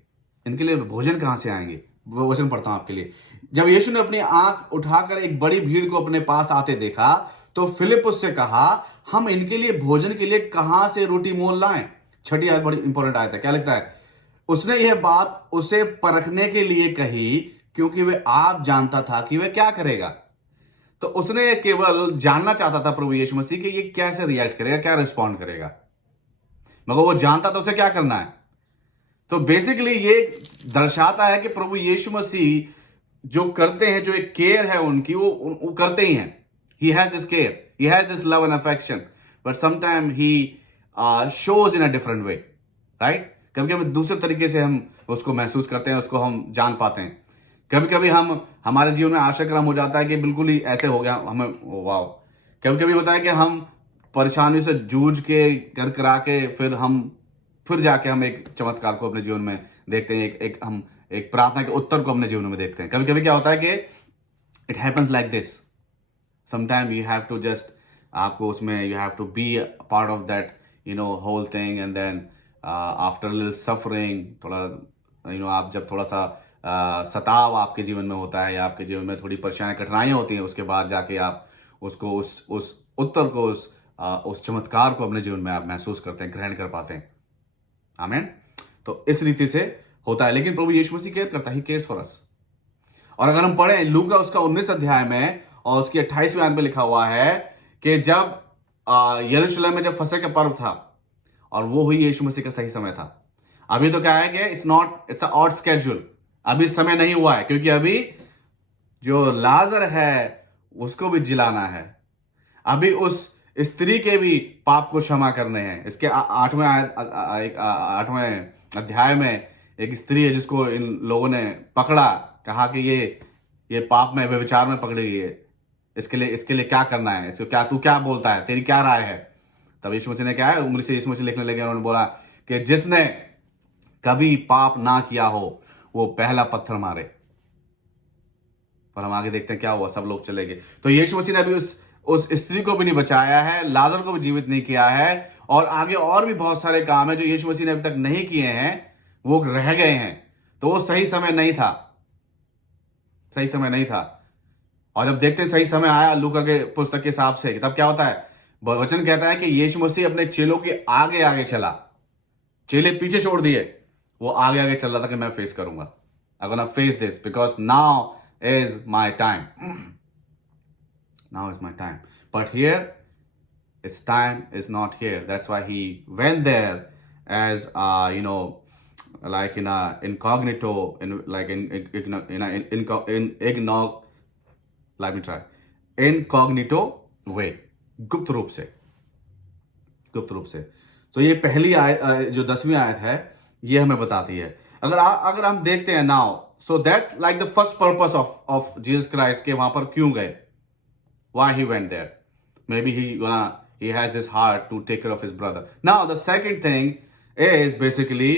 इनके लिए भोजन कहां से आएंगे। वो वचन पढ़ता हूं आपके लिए। जब यीशु ने अपनी आंख उठाकर एक बड़ी भीड़ को अपने पास आते देखा, तो फिलिपस से कहा, हम इनके लिए भोजन के लिए कहां से रोटी मोल लाएं। 6ठी आयत बड़ी इंपॉर्टेंट आयत है, क्या लिखता है, उसने यह बात उसे परखने के लिए कही, क्योंकि वह आप जानता था कि वह क्या करेगा। तो उसने केवल जानना चाहता था प्रभु यीशु मसीह कि ये कैसे रिएक्ट करेगा, क्या रिस्पॉन्ड करेगा, मगर वो जानता था उसे क्या करना है। तो बेसिकली ये दर्शाता है कि प्रभु यीशु मसीह जो करते हैं, जो एक केयर है उनकी, वो करते ही हैं। He has this care, he has this love and affection, but sometime he shows in a different way, right. कभी कभी दूसरे तरीके से हम उसको महसूस करते हैं, उसको हम जान पाते हैं। कभी कभी हम हमारे जीवन में आशाक्रम हो जाता है कि बिल्कुल ही ऐसे हो गया हमें, वाव। कभी कभी होता है कि हम परेशानी से जूझ के कर करा के फिर जाके हम एक चमत्कार को अपने जीवन में देखते हैं, हम एक प्रार्थना के उत्तर को अपने जीवन में देखते हैं। कभी कभी क्या होता है कि it happens like this, sometime you have to just, आपको उसमें you have to be part of that whole thing, and then after little suffering, थोड़ा आप जब थोड़ा सा सताव आपके जीवन में होता है, या आपके जीवन में थोड़ी परेशानी कठिनाइयाँ होती हैं, उसके बाद जाके आप उसको उस उत्तर को उस चमत्कार को अपने जीवन में आप महसूस करते हैं, ग्रहण कर पाते हैं। आमीन। तो इस रीति से होता है। लेकिन प्रभु यीशु मसीह केयर करता है, ही केयर्स फॉर अस। और अगर हम पढ़ें लूका उसका 19 अध्याय में और उसकी 28वें आयत में लिखा हुआ है कि जब यरूशलेम में जब फसह का पर्व था, और वो हुई यीशु मसीह का सही समय था। अभी तो क्या है कि इट्स अ ऑड स्केड्यूल, अभी समय नहीं हुआ है, क्योंकि अभी जो लाजर है उसको भी जिलाना है, अभी उस स्त्री के भी पाप को क्षमा करने हैं। इसके 8वें अध्याय में एक स्त्री है जिसको इन लोगों ने पकड़ा, कहा कि ये पाप में, व्यभिचार में पकड़ी गई है, इसके लिए क्या करना है, इसको क्या, तू क्या बोलता है, तेरी क्या राय है। तब यीशु मसीह ने क्या है, उंगली से यीशु मसीह लिखने लगे, उन्होंने बोला कि जिसने कभी पाप ना किया हो वो पहला पत्थर मारे। पर हम आगे देखते हैं क्या हुआ, सब लोग चले गए। तो यीशु मसीह ने अभी उस स्त्री को भी नहीं बचाया है, लाजर को भी जीवित नहीं किया है, और आगे और भी बहुत सारे काम है जो यीशु मसीह ने अभी तक नहीं किए हैं, वो रह गए हैं। तो वो सही समय नहीं था, सही समय नहीं था। और जब देखते हैं सही समय आया लूका के पुस्तक के हिसाब से, तब क्या होता है, वचन कहता है कि यीशु मसीह अपने चेलों के आगे आगे चला, चेले पीछे छोड़ दिए, वो आगे आगे चल रहा था कि मैं फेस करूंगा, I gonna face this because now is my time, now is my time. But here its time is not here. That's why he went there as like in a incognito, let me try, incognito way, गुप्त रूप से। तो ये पहली जो 10वीं आयत है ये हमें बताती है। अगर हम देखते हैं now, so that's like the first purpose of Jesus Christ के वहां पर क्यों गए, why he went there. Maybe he has this heart to take care of his brother. Now the second thing is basically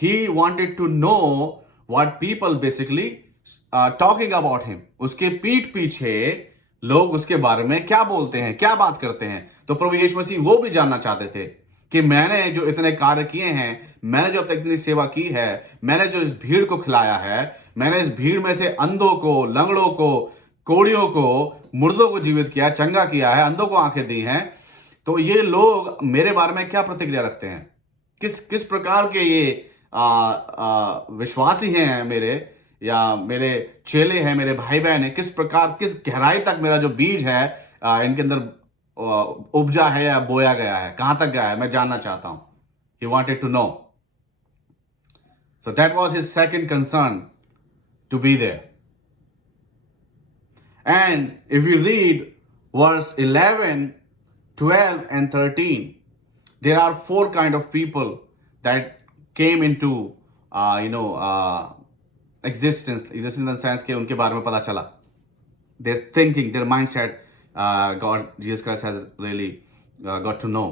he wanted to know what people basically talking about him. उसके पीठ पीछे लोग उसके बारे में क्या बोलते हैं, क्या बात करते हैं। तो प्रभु यीशु मसीह वो भी जानना चाहते थे कि मैंने जो इतने कार्य किए हैं, मैंने जो अब तक इतनी सेवा की है, मैंने जो इस भीड़ को खिलाया है, मैंने इस भीड़ में से अंधों को, लंगड़ों को, कोड़ियों को, मुर्दों को जीवित किया, चंगा किया है, अंधों को आंखें दी हैं, तो ये लोग मेरे बारे में क्या प्रतिक्रिया रखते हैं, किस प्रकार के ये विश्वासी हैं मेरे, या मेरे चेले हैं, मेरे भाई बहन हैं, किस प्रकार, किस गहराई तक मेरा जो बीज है इनके अंदर उपजा है या बोया गया है, कहां तक गया है, मैं जानना चाहता हूं। He wanted to know. So that was his second concern, to be there. And if you read verse 11, 12 and 13, there are four kind of people that came into existence in the sense कि उनके बारे में पता चला, their thinking, their mindset, Jesus Christ has really got to know.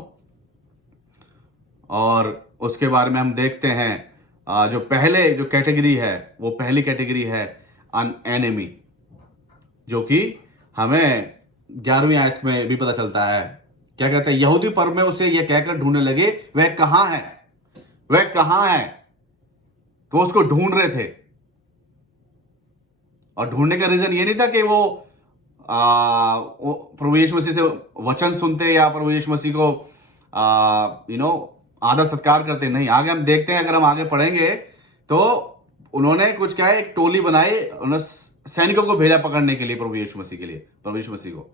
और उसके बारे में हम देखते हैं जो पहले जो कैटेगरी है, वो पहली कैटेगरी है अन एनिमी, जो कि हमें 11वीं आयत में भी पता चलता है। क्या कहते हैं, यहूदी पर्व में उसे यह कहकर ढूंढने लगे, वह कहां है, वह कहां है। तो उसको ढूंढ रहे थे, और ढूंढने का रीजन ये नहीं था कि वो प्रभु यीशु मसीह से वचन सुनते या प्रभु यीशु मसीह को आदर सत्कार करते, नहीं। आगे हम देखते हैं, अगर हम आगे पढ़ेंगे तो उन्होंने कुछ क्या है, एक टोली बनाई, उन्होंने सैनिकों को भेजा पकड़ने के लिए प्रभु यीशु मसीह के लिए, प्रभु यीशु मसीह को।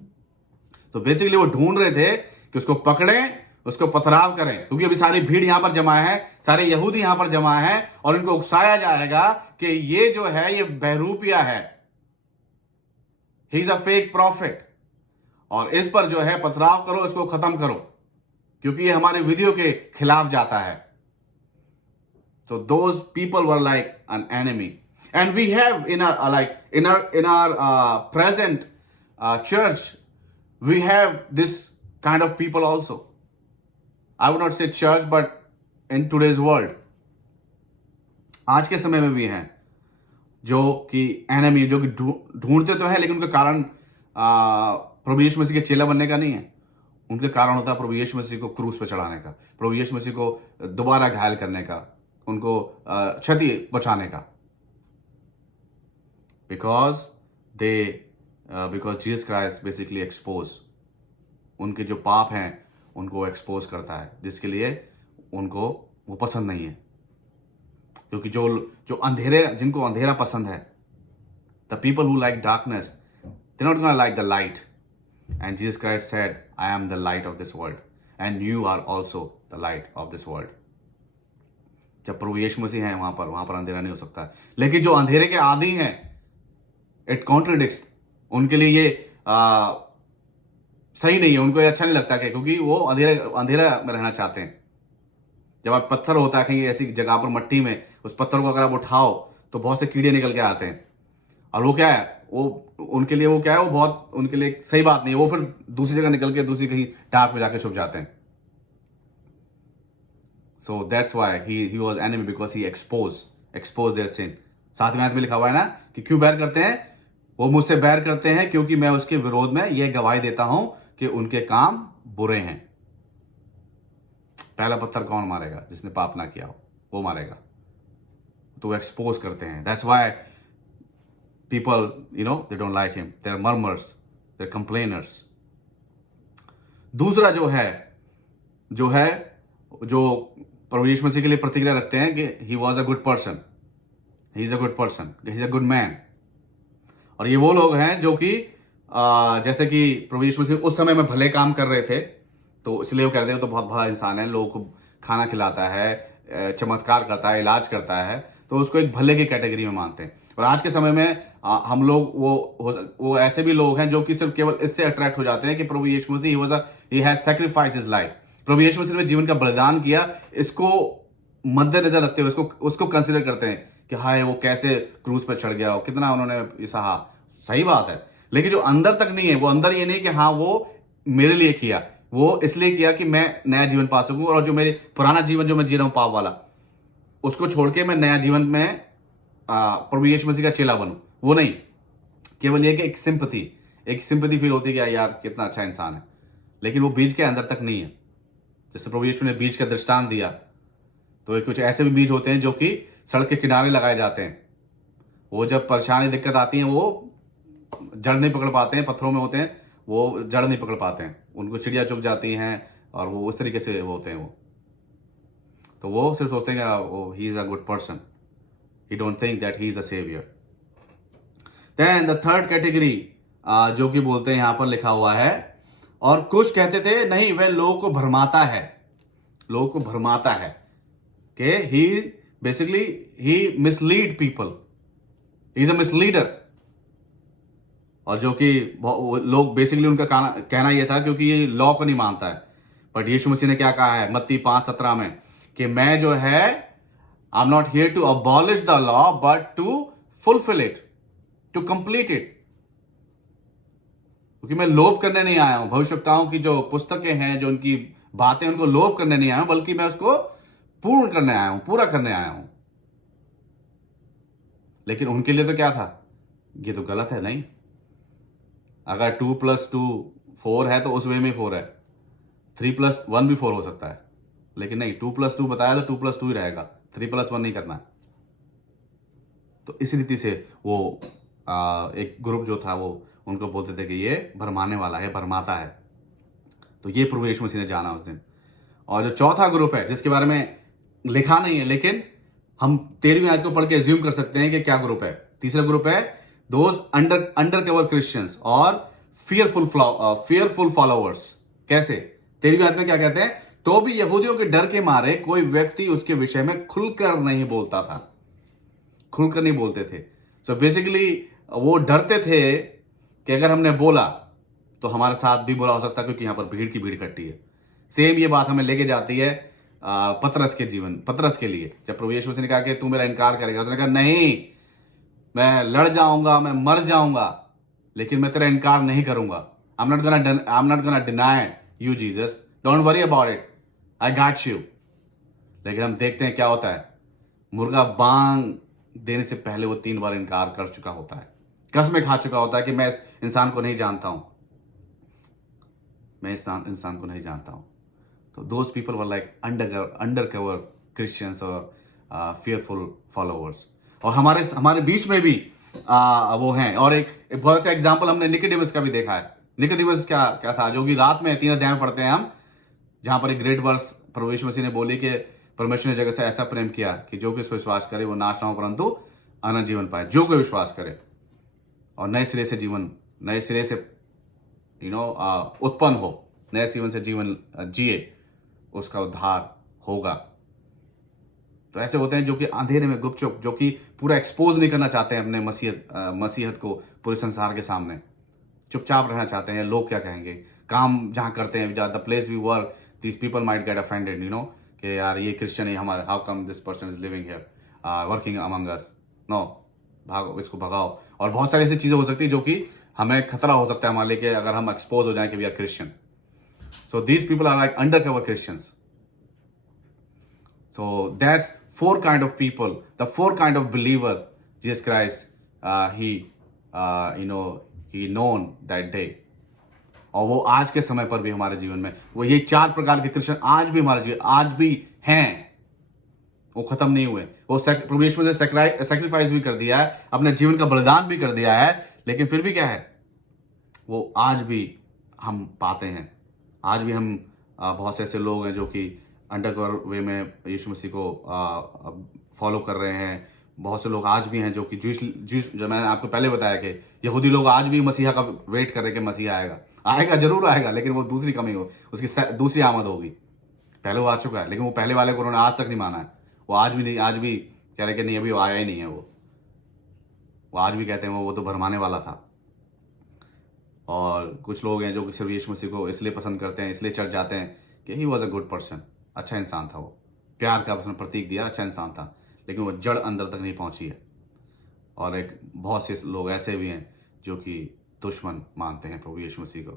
तो बेसिकली वो ढूंढ रहे थे कि उसको पकड़ें, उसको पथराव करें, क्योंकि अभी सारी भीड़ यहां पर जमा है, सारे यहूदी यहां पर जमा है, और इनको उकसाया जाएगा कि ये जो है ये बहरूपिया है, ही इज अ फेक प्रॉफिट, और इस पर जो है पथराव करो, इसको खत्म करो, क्योंकि ये हमारे विधियों के खिलाफ जाता है। तो those people were like an enemy, and we have in our present church, we have this kind of people also. I would not say church, but in today's world, आज के समय में भी हैं जो कि एनिमी, जो कि ढूंढते तो हैं, लेकिन उनका कारण प्रभु यीशु मसीह के चेला बनने का नहीं है। उनके कारण होता है प्रभु यीशु मसीह को क्रूस पे चढ़ाने का, प्रभु यीशु मसीह को दोबारा घायल करने का, उनको क्षति पहुंचाने का। because Jesus Christ basically expose, उनके जो पाप हैं उनको एक्सपोज करता है, जिसके लिए उनको वो पसंद नहीं है। क्योंकि जो अंधेरे, जिनको अंधेरा पसंद है, the people who like darkness, they're not gonna like the light. And Jesus Christ said, I am the light of this world, and you are also the light of this world. जब प्रभु यीशु मसीह हैं वहां पर अंधेरा नहीं हो सकता। लेकिन जो अंधेरे के आदी हैं, इट कॉन्ट्रडिक्ट्स, उनके लिए ये सही नहीं है, उनको ये अच्छा नहीं लगता, क्योंकि वो अंधेरा में रहना चाहते हैं। जब आप पत्थर होता है कहीं ऐसी जगह पर, मट्टी में, उस पत्थर को अगर आप उठाओ तो बहुत से कीड़े निकल के आते हैं, और वो क्या है, वो उनके लिए वो क्या है, वो बहुत उनके लिए सही बात नहीं है। वो फिर दूसरी जगह निकल के दूसरी कहीं डार्क में जाके छुप जाते हैं। So that's why he was enemy, because he expose their sin. 7वें आयत में लिखा हुआ है ना कि क्यों बैर करते हैं, वो मुझसे बैर करते हैं क्योंकि मैं उसके विरोध में यह गवाही देता हूं कि उनके काम बुरे हैं। पहला पत्थर कौन मारेगा? जिसने पाप ना किया हो, वो मारेगा। तो एक्सपोज करते हैं। That's why people, they don't like him. They're murmurs, they're complainers. दूसरा जो प्रभु यीशु मसीह के लिए प्रतिक्रिया रखते हैं कि he was a good person, he is a good person, he is a good man. और ये वो लोग हैं जो कि जैसे कि प्रभु यीशु मसीह उस समय में भले काम कर रहे थे, तो इसलिए वो कहते हैं तो बहुत भला इंसान है, लोगों को खाना खिलाता है, चमत्कार करता है, इलाज करता है, तो उसको एक भले की कैटेगरी में मानते हैं। और आज के समय में हम लोग वो ऐसे भी लोग हैं जो कि सिर्फ केवल इससे अट्रैक्ट हो जाते हैं कि प्रभु यीशु मसीह he has sacrificed his life, प्रभु यीशु मसीह ने जीवन का बलिदान किया, इसको मद्देनजर रखते हुए उसको कंसिडर करते हैं कि हाय वो कैसे क्रूज पर चढ़ गया, कितना उन्होंने सहा। सही बात है, लेकिन जो अंदर तक नहीं है, वो अंदर ये नहीं कि हाँ वो मेरे लिए किया, वो इसलिए किया कि मैं नया जीवन पा सकूं, और जो मेरे पुराना जीवन जो मैं जी रहा हूं पाप वाला, उसको छोड़ के मैं नया जीवन में प्रभु यीशु मसीह का चेला बनूं। वो नहीं, केवल ये कि एक सिंपैथी फील होती है कि यार कितना अच्छा इंसान है, लेकिन वो बीज के अंदर तक नहीं है। जैसे प्रभु यीशु ने बीज का दृष्टांत दिया, तो कुछ ऐसे भी बीज होते हैं जो कि सड़क के किनारे लगाए जाते हैं। वो जब परेशानी दिक्कत आती है, वो जड़ नहीं पकड़ पाते हैं, पत्थरों में होते हैं, वो जड़ नहीं पकड़ पाते हैं, उनको चिड़िया चुग जाती हैं और वो उस तरीके से होते हैं। तो वो सिर्फ सोचते हैं कि he is a good person, he don't think that he is a saviour. Then the third category जो कि बोलते हैं यहाँ पर लिखा हुआ है, और कुछ कहते थे नहीं वह लोगों को भरमाता है कि he basically he mislead people, he is a misleader. और जो कि लोग बेसिकली उनका कहना यह था क्योंकि ये लॉ को नहीं मानता है। बट यीशु मसीह ने क्या कहा है मत्ती 5:17 में कि मैं जो है I am not here to abolish the law but to fulfil it, to complete it. क्योंकि मैं लोभ करने नहीं आया हूं, भविष्यवक्ताओं की जो पुस्तकें हैं, जो उनकी बातें, उनको लोभ करने नहीं आया हूं, बल्कि मैं उसको पूर्ण करने आया हूं, पूरा करने आया हूं। लेकिन उनके लिए तो क्या था, ये तो गलत है। नहीं, अगर 2 + 2 4 है तो उस वे में 4 है, 3 + 1 भी 4 हो सकता है, लेकिन नहीं, 2 + 2 बताया तो 2 + 2 ही रहेगा, 3 + 1 नहीं करना है। तो इस रीति से वो एक ग्रुप जो था वो उनको बोलते थे कि ये भरमाने वाला है, भरमाता है। तो ये प्रभु यीशु मसीह ने जाना उस दिन। और जो चौथा ग्रुप है जिसके बारे में लिखा नहीं है, लेकिन हम 13वीं आयत को पढ़ के एज्यूम कर सकते हैं कि क्या ग्रुप है। तीसरा ग्रुप है दोज अंडर कवर क्रिश्चियंस और फियरफुल फॉलोअर्स। कैसे? 13वीं आयत में क्या कहते हैं, तो भी यहूदियों के डर के मारे कोई व्यक्ति उसके विषय में खुलकर नहीं बोलता था, खुलकर नहीं बोलते थे। सो बेसिकली वो डरते थे कि अगर हमने बोला तो हमारे साथ भी बुरा हो सकता है, क्योंकि यहां पर भीड़ की भीड़ इकट्ठी है। सेम ये बात हमें लेके जाती है पतरस के लिए। जब प्रभु यीशु मसीह ने कहा कि तू मेरा इनकार करेगा, उसने कहा नहीं, मैं लड़ जाऊंगा, मैं मर जाऊंगा, लेकिन मैं तेरा इनकार नहीं करूंगा। I'm not gonna deny you Jesus, don't worry about it, I got you। लेकिन हम देखते हैं क्या होता है, मुर्गा बांग देने से पहले वो 3 बार इनकार कर चुका होता है, कसमें खा चुका होता है कि मैं इस इंसान को नहीं जानता हूं, मैं इस इंसान को नहीं जानता हूं। तो those people were like under cover Christians और फियरफुल फॉलोअर्स। और हमारे बीच में भी वो हैं। और एक बहुत अच्छा एग्जाम्पल हमने निकोदेमस का भी देखा है। निकोदेमस क्या था, जो कि रात में 3 अध्याय में पढ़ते हैं हम, जहां पर एक ग्रेट वर्स प्रभु यीशु मसीह ने बोली कि परमेश्वर ने जगत से ऐसा प्रेम किया कि जो कोई इस पर विश्वास करे वो नाश ना हो परंतु अनंत जीवन पाए। जो कोई विश्वास करे और नए सिरे से उत्पन्न हो, नए जीवन से जीवन जिए, उसका उद्धार होगा। तो ऐसे होते हैं जो कि अंधेरे में गुपचुप, जो कि पूरा एक्सपोज नहीं करना चाहते हैं अपने मसीहत को पूरे संसार के सामने, चुपचाप रहना चाहते हैं। लोग क्या कहेंगे, काम जहाँ करते हैं, the place we work, this people might get offended, कि यार ये क्रिश्चियन है हमारे, how come this person is living here working among us, no, भागो, इसको भगाओ। और बहुत सारी ऐसी चीज़ें हो सकती है जो कि हमें खतरा हो सकता है हमारे लिए, कि अगर हम एक्सपोज हो जाए कि we are Christian. So these people are like undercover Christians. So that's 4 kind of people, the 4 kind of believer Jesus Christ, he known that day. और वो आज के समय पर भी हमारे जीवन में वो ये 4 प्रकार के क्रिश्चियन आज भी हमारे जीवन आज भी हैं, वो खत्म नहीं हुए। वो प्रभु यीशु ने सैक्रिफाइस भी कर दिया है, अपने जीवन का बलिदान भी कर दिया है, लेकिन फिर भी क्या है, वो आज भी हम पाते हैं। आज भी हम बहुत से ऐसे लोग हैं जो कि अंडरकवर वे में यीशु मसीह को फॉलो कर रहे हैं। बहुत से लोग आज भी हैं जो कि जूस जो मैंने आपको पहले बताया कि यहूदी लोग आज भी मसीहा का वेट कर रहे हैं कि मसीहा आएगा, जरूर आएगा, लेकिन वो दूसरी कमी हो, उसकी दूसरी आमद होगी। पहले वो आ चुका है, लेकिन वो पहले वाले को उन्होंने आज तक नहीं माना है। वो आज भी कह रहे कि नहीं, अभी वो आया ही नहीं है। वो आज भी कहते हैं वो तो भरमाने वाला था। और कुछ लोग हैं जो कि सिर्फ यीशु मसीह को इसलिए पसंद करते हैं, इसलिए चढ़ जाते हैं कि he was a good person, अच्छा इंसान था वो, प्यार का उसने प्रतीक दिया, अच्छा इंसान था, लेकिन वो जड़ अंदर तक नहीं पहुंची है। और एक बहुत से लोग ऐसे भी हैं जो कि दुश्मन मानते हैं प्रभु यीशु मसीह को।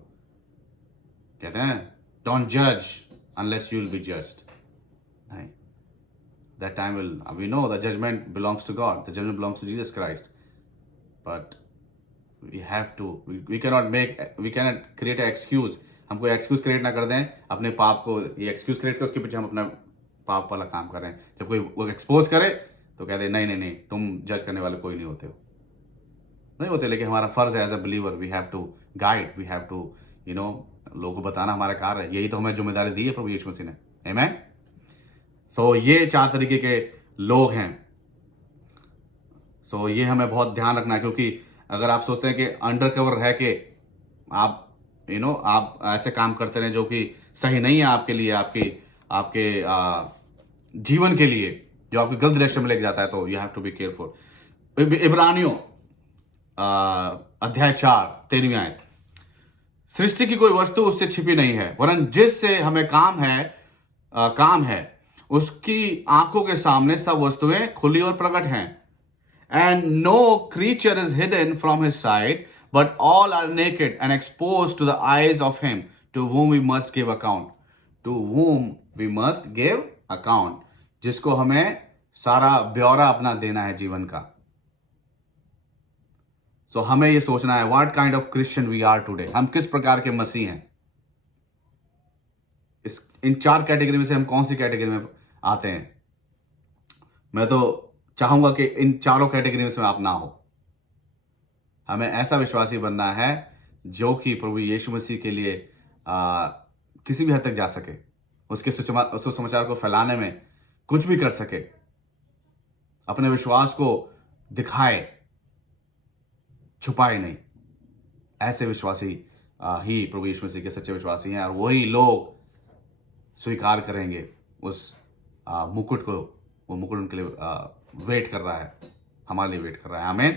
कहते हैं डोंट जज unless you will be judged. नहीं, that time will, we know the judgment belongs to God, the judgment belongs to Jesus Christ, but we have to, we cannot create an excuse। हम कोई excuse create ना कर दें अपने पाप को, ये एक्सक्यूज क्रिएट कर उसके पीछे हम अपना पाप वाला काम कर रहे हैं। जब कोई वो एक्सपोज करे तो कहते हैं नहीं नहीं नहीं, तुम जज करने वाले कोई नहीं होते हो, नहीं होते। लेकिन हमारा फर्ज है as a believer, we have to guide, we have to लोगों को बताना हमारा कार्य है। यही तो हमें जिम्मेदारी दी है प्रभु यीशु मसीह ने। आमीन। सो ये 4 तरीके के लोग हैं। सो ये हमें बहुत ध्यान रखना है, क्योंकि अगर आप सोचते हैं कि अंडर कवर रह के आप आप ऐसे काम करते रहे जो कि सही नहीं है आपके लिए, आपके जीवन के लिए, जो आपके गलत डायरेक्शन में लेके जाता है, तो you have to be careful. इब्रानियों अध्याय 4 13वीं आयत, सृष्टि की कोई वस्तु उससे छिपी नहीं है, वरन जिससे हमें काम है उसकी आंखों के सामने सब वस्तुएं खुली और प्रकट हैं। And no creature is hidden from his sight, but all are naked and exposed to the eyes of him to whom we must give account. To whom we must give account. जिसको हमें सारा ब्यौरा अपना देना है जीवन का। So हमें ये सोचना है what kind of Christian we are today. हम किस प्रकार के मसीह हैं। इन 4 कैटेगरी में से हम कौन सी कैटेगरी में आते हैं? मैं तो चाहूंगा कि इन चारों कैटेगरी में से आप ना हो। हमें ऐसा विश्वासी बनना है जो कि प्रभु यीशु मसीह के लिए किसी भी हद तक जा सके, उसके सुसमाचार को फैलाने में कुछ भी कर सके, अपने विश्वास को दिखाए, छुपाए नहीं। ऐसे विश्वासी ही प्रभु यीशु मसीह के सच्चे विश्वासी हैं, और वही लोग स्वीकार करेंगे उस मुकुट को। वो मुकुट उनके लिए वेट कर रहा है, हमारे लिए वेट कर रहा है। आमीन।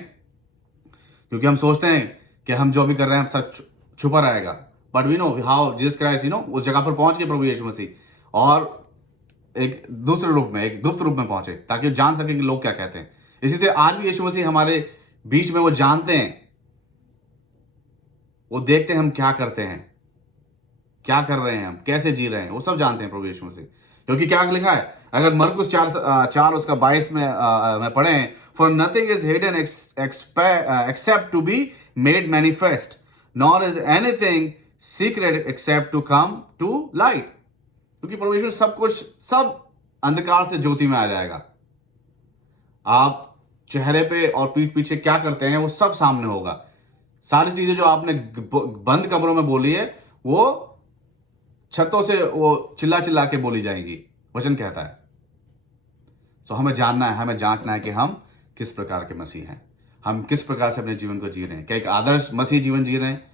क्योंकि हम सोचते हैं कि हम जो भी कर रहे हैं सब छुपा रहेगा, but we know how Jesus Christ उस जगह पर पहुंच गए प्रभु यीशु मसीह, और एक दूसरे रूप में, एक गुप्त रूप में पहुंचे, ताकि वो जान सके कि लोग क्या कहते हैं। इसी तरह आज भी यीशु मसीह हमारे बीच में, वो जानते हैं, वो देखते हैं हम क्या करते हैं, क्या कर रहे हैं, हम कैसे जी रहे हैं, वो सब जानते हैं प्रभु यीशु मसीह। क्योंकि क्या लिखा है, अगर मरकुस 4 उसका 22 में पढ़ें, for nothing is hidden except to be made manifest, nor is anything secret except to come to light. क्योंकि प्रभु यीशु सब कुछ, सब अंधकार से ज्योति में आ जाएगा। आप चेहरे पे और पीठ पीछे क्या करते हैं वो सब सामने होगा। सारी चीजें जो आपने बंद कमरों में बोली है वो छतों से वो चिल्ला चिल्ला के बोली जाएगी, वचन कहता है। सो हमें जानना है, हमें जांचना है कि हम किस प्रकार के मसीह हैं, हम किस प्रकार से अपने जीवन को जी रहे हैं। क्या एक आदर्श मसीह जीवन जी रहे हैं,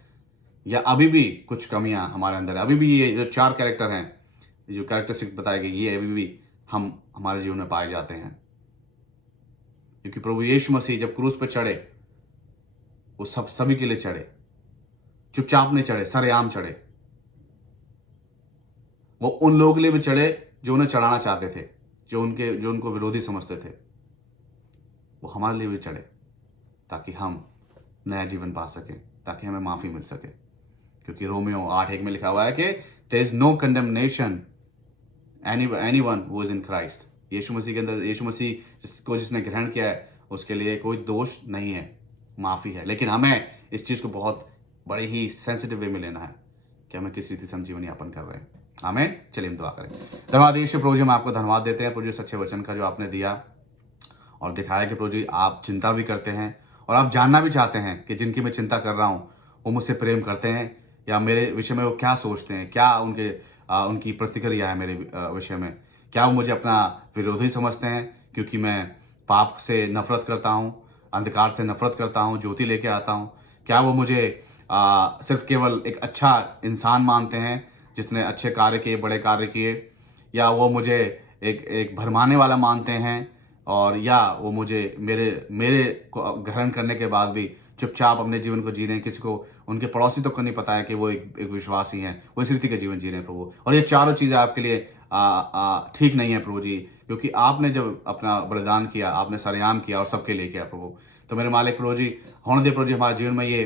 या अभी भी कुछ कमियां हमारे अंदर है? अभी भी ये जो 4 कैरेक्टर हैं, जो कैरेक्टरिस्टिक बताए गए, ये अभी भी हम हमारे जीवन में पाए जाते हैं। क्योंकि प्रभु यीशु मसीह जब क्रूस पर चढ़े, वो सभी के लिए चढ़े, चुपचाप नहीं चढ़े, सरेआम चढ़े। वो उन लोगों के लिए भी चढ़े जो उन्हें चढ़ाना चाहते थे, जो उनको विरोधी समझते थे। वो हमारे लिए भी चढ़े ताकि हम नया जीवन पा सकें, ताकि हमें माफी मिल सके। क्योंकि रोमियो 8:1 में लिखा हुआ है कि there is no condemnation anyone who is in Christ. Yeshu Masih के अंदर, यीशु मसीह को जिसने ग्रहण किया है, उसके लिए कोई दोष नहीं है, माफी है। लेकिन हमें इस चीज को बहुत बड़े ही सेंसिटिव वे में लेना है कि हमें किस रीति से हम जीवन यापन कर रहे हैं। आमीन। चलिए हम दुआ करें। धन्यवाद यीशु प्रभु जी, हम आपको धन्यवाद देते हैं प्रभु जी सच्चे वचन का जो आपने दिया और दिखाया कि प्रभु जी आप चिंता भी करते हैं, और आप जानना भी चाहते हैं कि जिनकी मैं चिंता कर रहा हूँ वो मुझसे प्रेम करते हैं, या मेरे विषय में वो क्या सोचते हैं, क्या उनकी प्रतिक्रिया है मेरे विषय में। क्या वो मुझे अपना विरोधी समझते हैं क्योंकि मैं पाप से नफरत करता हूँ, अंधकार से नफरत करता हूँ, ज्योति लेके आता हूँ? क्या वो मुझे सिर्फ केवल एक अच्छा इंसान मानते हैं जिसने अच्छे कार्य किए, बड़े कार्य किए, या वो मुझे एक भरमाने वाला मानते हैं, और या वो मुझे मेरे को ग्रहण करने के बाद भी चुपचाप अपने जीवन को जी रहे हैं, किसी को उनके पड़ोसी तक को नहीं पता है कि वो एक विश्वासी हैं, वो इस रीति का जीवन जी रहे हैं प्रभु। और ये चारों चीज़ें आपके लिए ठीक नहीं है प्रभु जी, क्योंकि आपने जब अपना बलिदान किया, आपने सरेआम किया और सबके लिए किया प्रभु। तो मेरे मालिक प्रभु जी, होने दे प्रभु जी हमारे जीवन में ये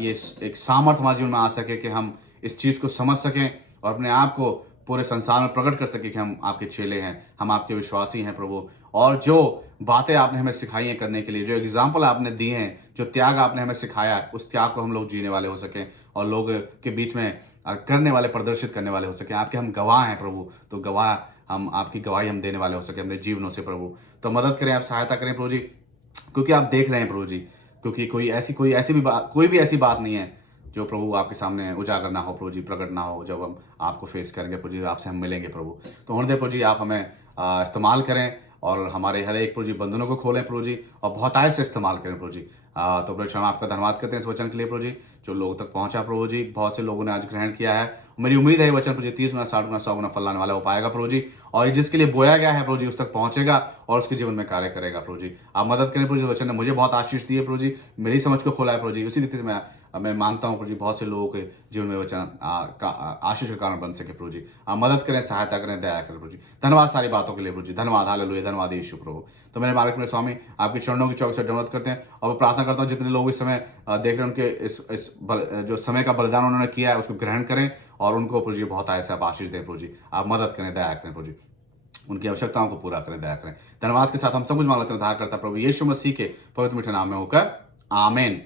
एक सामर्थ हमारे जीवन में आ सके कि हम इस चीज़ को समझ सकें और अपने आप को पूरे संसार में प्रकट कर सकें कि हम आपके चेले हैं, हम आपके विश्वासी हैं प्रभु। और जो बातें आपने हमें सिखाई हैं करने के लिए, जो एग्जाम्पल आपने दिए हैं, जो त्याग आपने हमें सिखाया है, उस त्याग को हम लोग जीने वाले हो सकें और लोग के बीच में करने वाले, प्रदर्शित करने वाले हो सकें। आपके हम गवाह हैं प्रभु, तो गवाह हम आपकी गवाही हम देने वाले हो सके अपने जीवनों से प्रभु। तो मदद करें, आप सहायता करें प्रभु जी, क्योंकि आप देख रहे हैं प्रभु जी, क्योंकि कोई भी ऐसी बात नहीं है जो प्रभु आपके सामने उजागर ना हो प्रभु जी, प्रकट ना हो, जब हम आपको फेस करेंगे प्रभु जी, आपसे हम मिलेंगे प्रभु। तो होने दे प्रभु जी, आप हमें इस्तेमाल करें और हमारे हर एक प्रभु जी बंधनों को खोलें प्रभु जी, और बहुत आय से इस्तेमाल करें प्रभु जी। तो प्रभु जी, हम आपका धन्यवाद करते हैं इस वचन के लिए प्रभु जी, जो लोगों तक पहुंचा प्रभु जी। बहुत से लोगों ने आज ग्रहण किया है। मेरी उम्मीद है ये वचन प्रभु जी 30 गुना, 60 गुना, 100 गुना फल लाने वाला हो पाएगा प्रभु जी, और ये जिसके लिए बोया गया है प्रभु जी उस तक पहुंचेगा और उसके जीवन में कार्य करेगा प्रभु जी। आप मदद करें प्रभु जी, वचन ने मुझे बहुत आशीष दी है प्रभु जी, मेरी समझ को खोला है प्रभु जी। उसी रीति से मैं मांगता हूँ प्रभु जी, बहुत से लोगों के जीवन में वचन आशीष का कारण बन सके प्रभु जी। आप मदद करें, सहायता करें, दया करें प्रभु जी। धन्यवाद सारी बातों के लिए प्रभु जी, धन्यवाद, हालेलुया, धन्यवाद यीशु प्रभु। तो मेरे मालिक, मेरे स्वामी, आपके चरणों की चौक से धन्यवाद करते हैं और मैं प्रार्थना करता हूँ जितने लोग इस समय देख रहे हैं, उनके जो समय का बलिदान उन्होंने किया है उसको ग्रहण करें और उनको प्रभु जी बहुत आय से आप आशीष दें प्रभु जी। आप मदद करें, दया करें प्रभु जी, उनकी आवश्यकताओं को पूरा करें, दया करें। धन्यवाद के साथ हम सब कुछ मांग लेते हैं उद्धार करता प्रभु यीशु मसीह के पवित्र मीठे नाम में होकर, आमीन।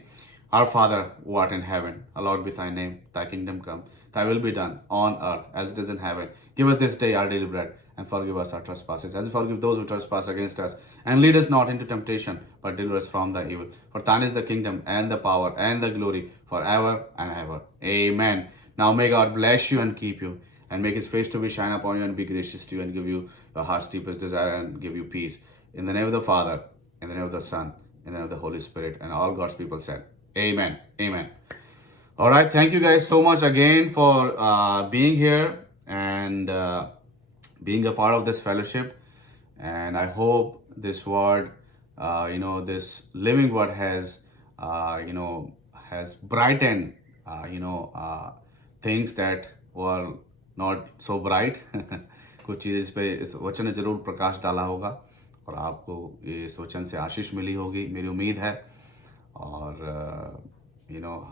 Our Father, who art in heaven, hallowed be thy name, thy kingdom come, thy will be done on earth as it is in heaven. Give us this day our daily bread, and forgive us our trespasses, as we forgive those who trespass against us. And lead us not into temptation, but deliver us from the evil. For thine is the kingdom, and the power, and the glory, forever and ever. Amen. Now may God bless you and keep you, and make his face to be shine upon you and be gracious to you, and give you your heart's deepest desire, and give you peace. In the name of the Father, in the name of the Son, in the name of the Holy Spirit, and all God's people said, Amen. Amen. All right. Thank you guys so much again for being here and being a part of this fellowship. And I hope this word, this living word has brightened, things that were not so bright. कुछ चीज़ इस पे इस वचन ने जरूर प्रकाश डाला होगा और आपको ये इस वचन से आशीष मिली होगी, मेरी उम्मीद है। और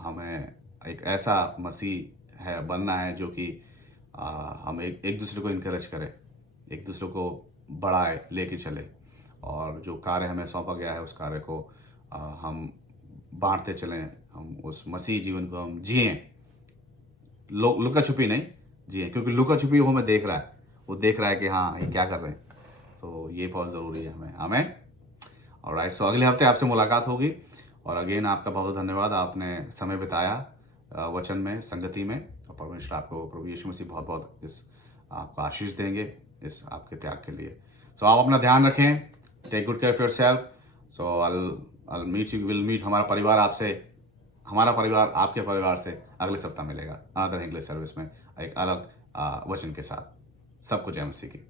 हमें एक ऐसा मसीह है बनना है जो कि हम एक दूसरे को इनकरेज करें, एक दूसरे को बढ़ाए, लेके चले, और जो कार्य हमें सौंपा गया है उस कार्य को हम बांटते चलें, हम उस मसीह जीवन को हम जिएं, लुका छुपी नहीं जिएं, क्योंकि लुका छुपी वो हमें देख रहा है, वो देख रहा है कि हाँ ये क्या कर रहे हैं। तो ये बहुत ज़रूरी है हमें। ऑलराइट, सो अगले हफ्ते आपसे मुलाकात होगी। और अगेन आपका बहुत धन्यवाद, आपने समय बिताया वचन में, संगति में, और परमेश्वर आपको, प्रभु यीशु मसीह बहुत बहुत इस आपको आशीष देंगे इस आपके त्याग के लिए। सो आप अपना ध्यान रखें, take good care of yourself. So I will meet हमारा परिवार आपके परिवार से अगले सप्ताह मिलेगा अनदर इंग्लिश सर्विस में एक अलग वचन के साथ। सबको जय मसीह की।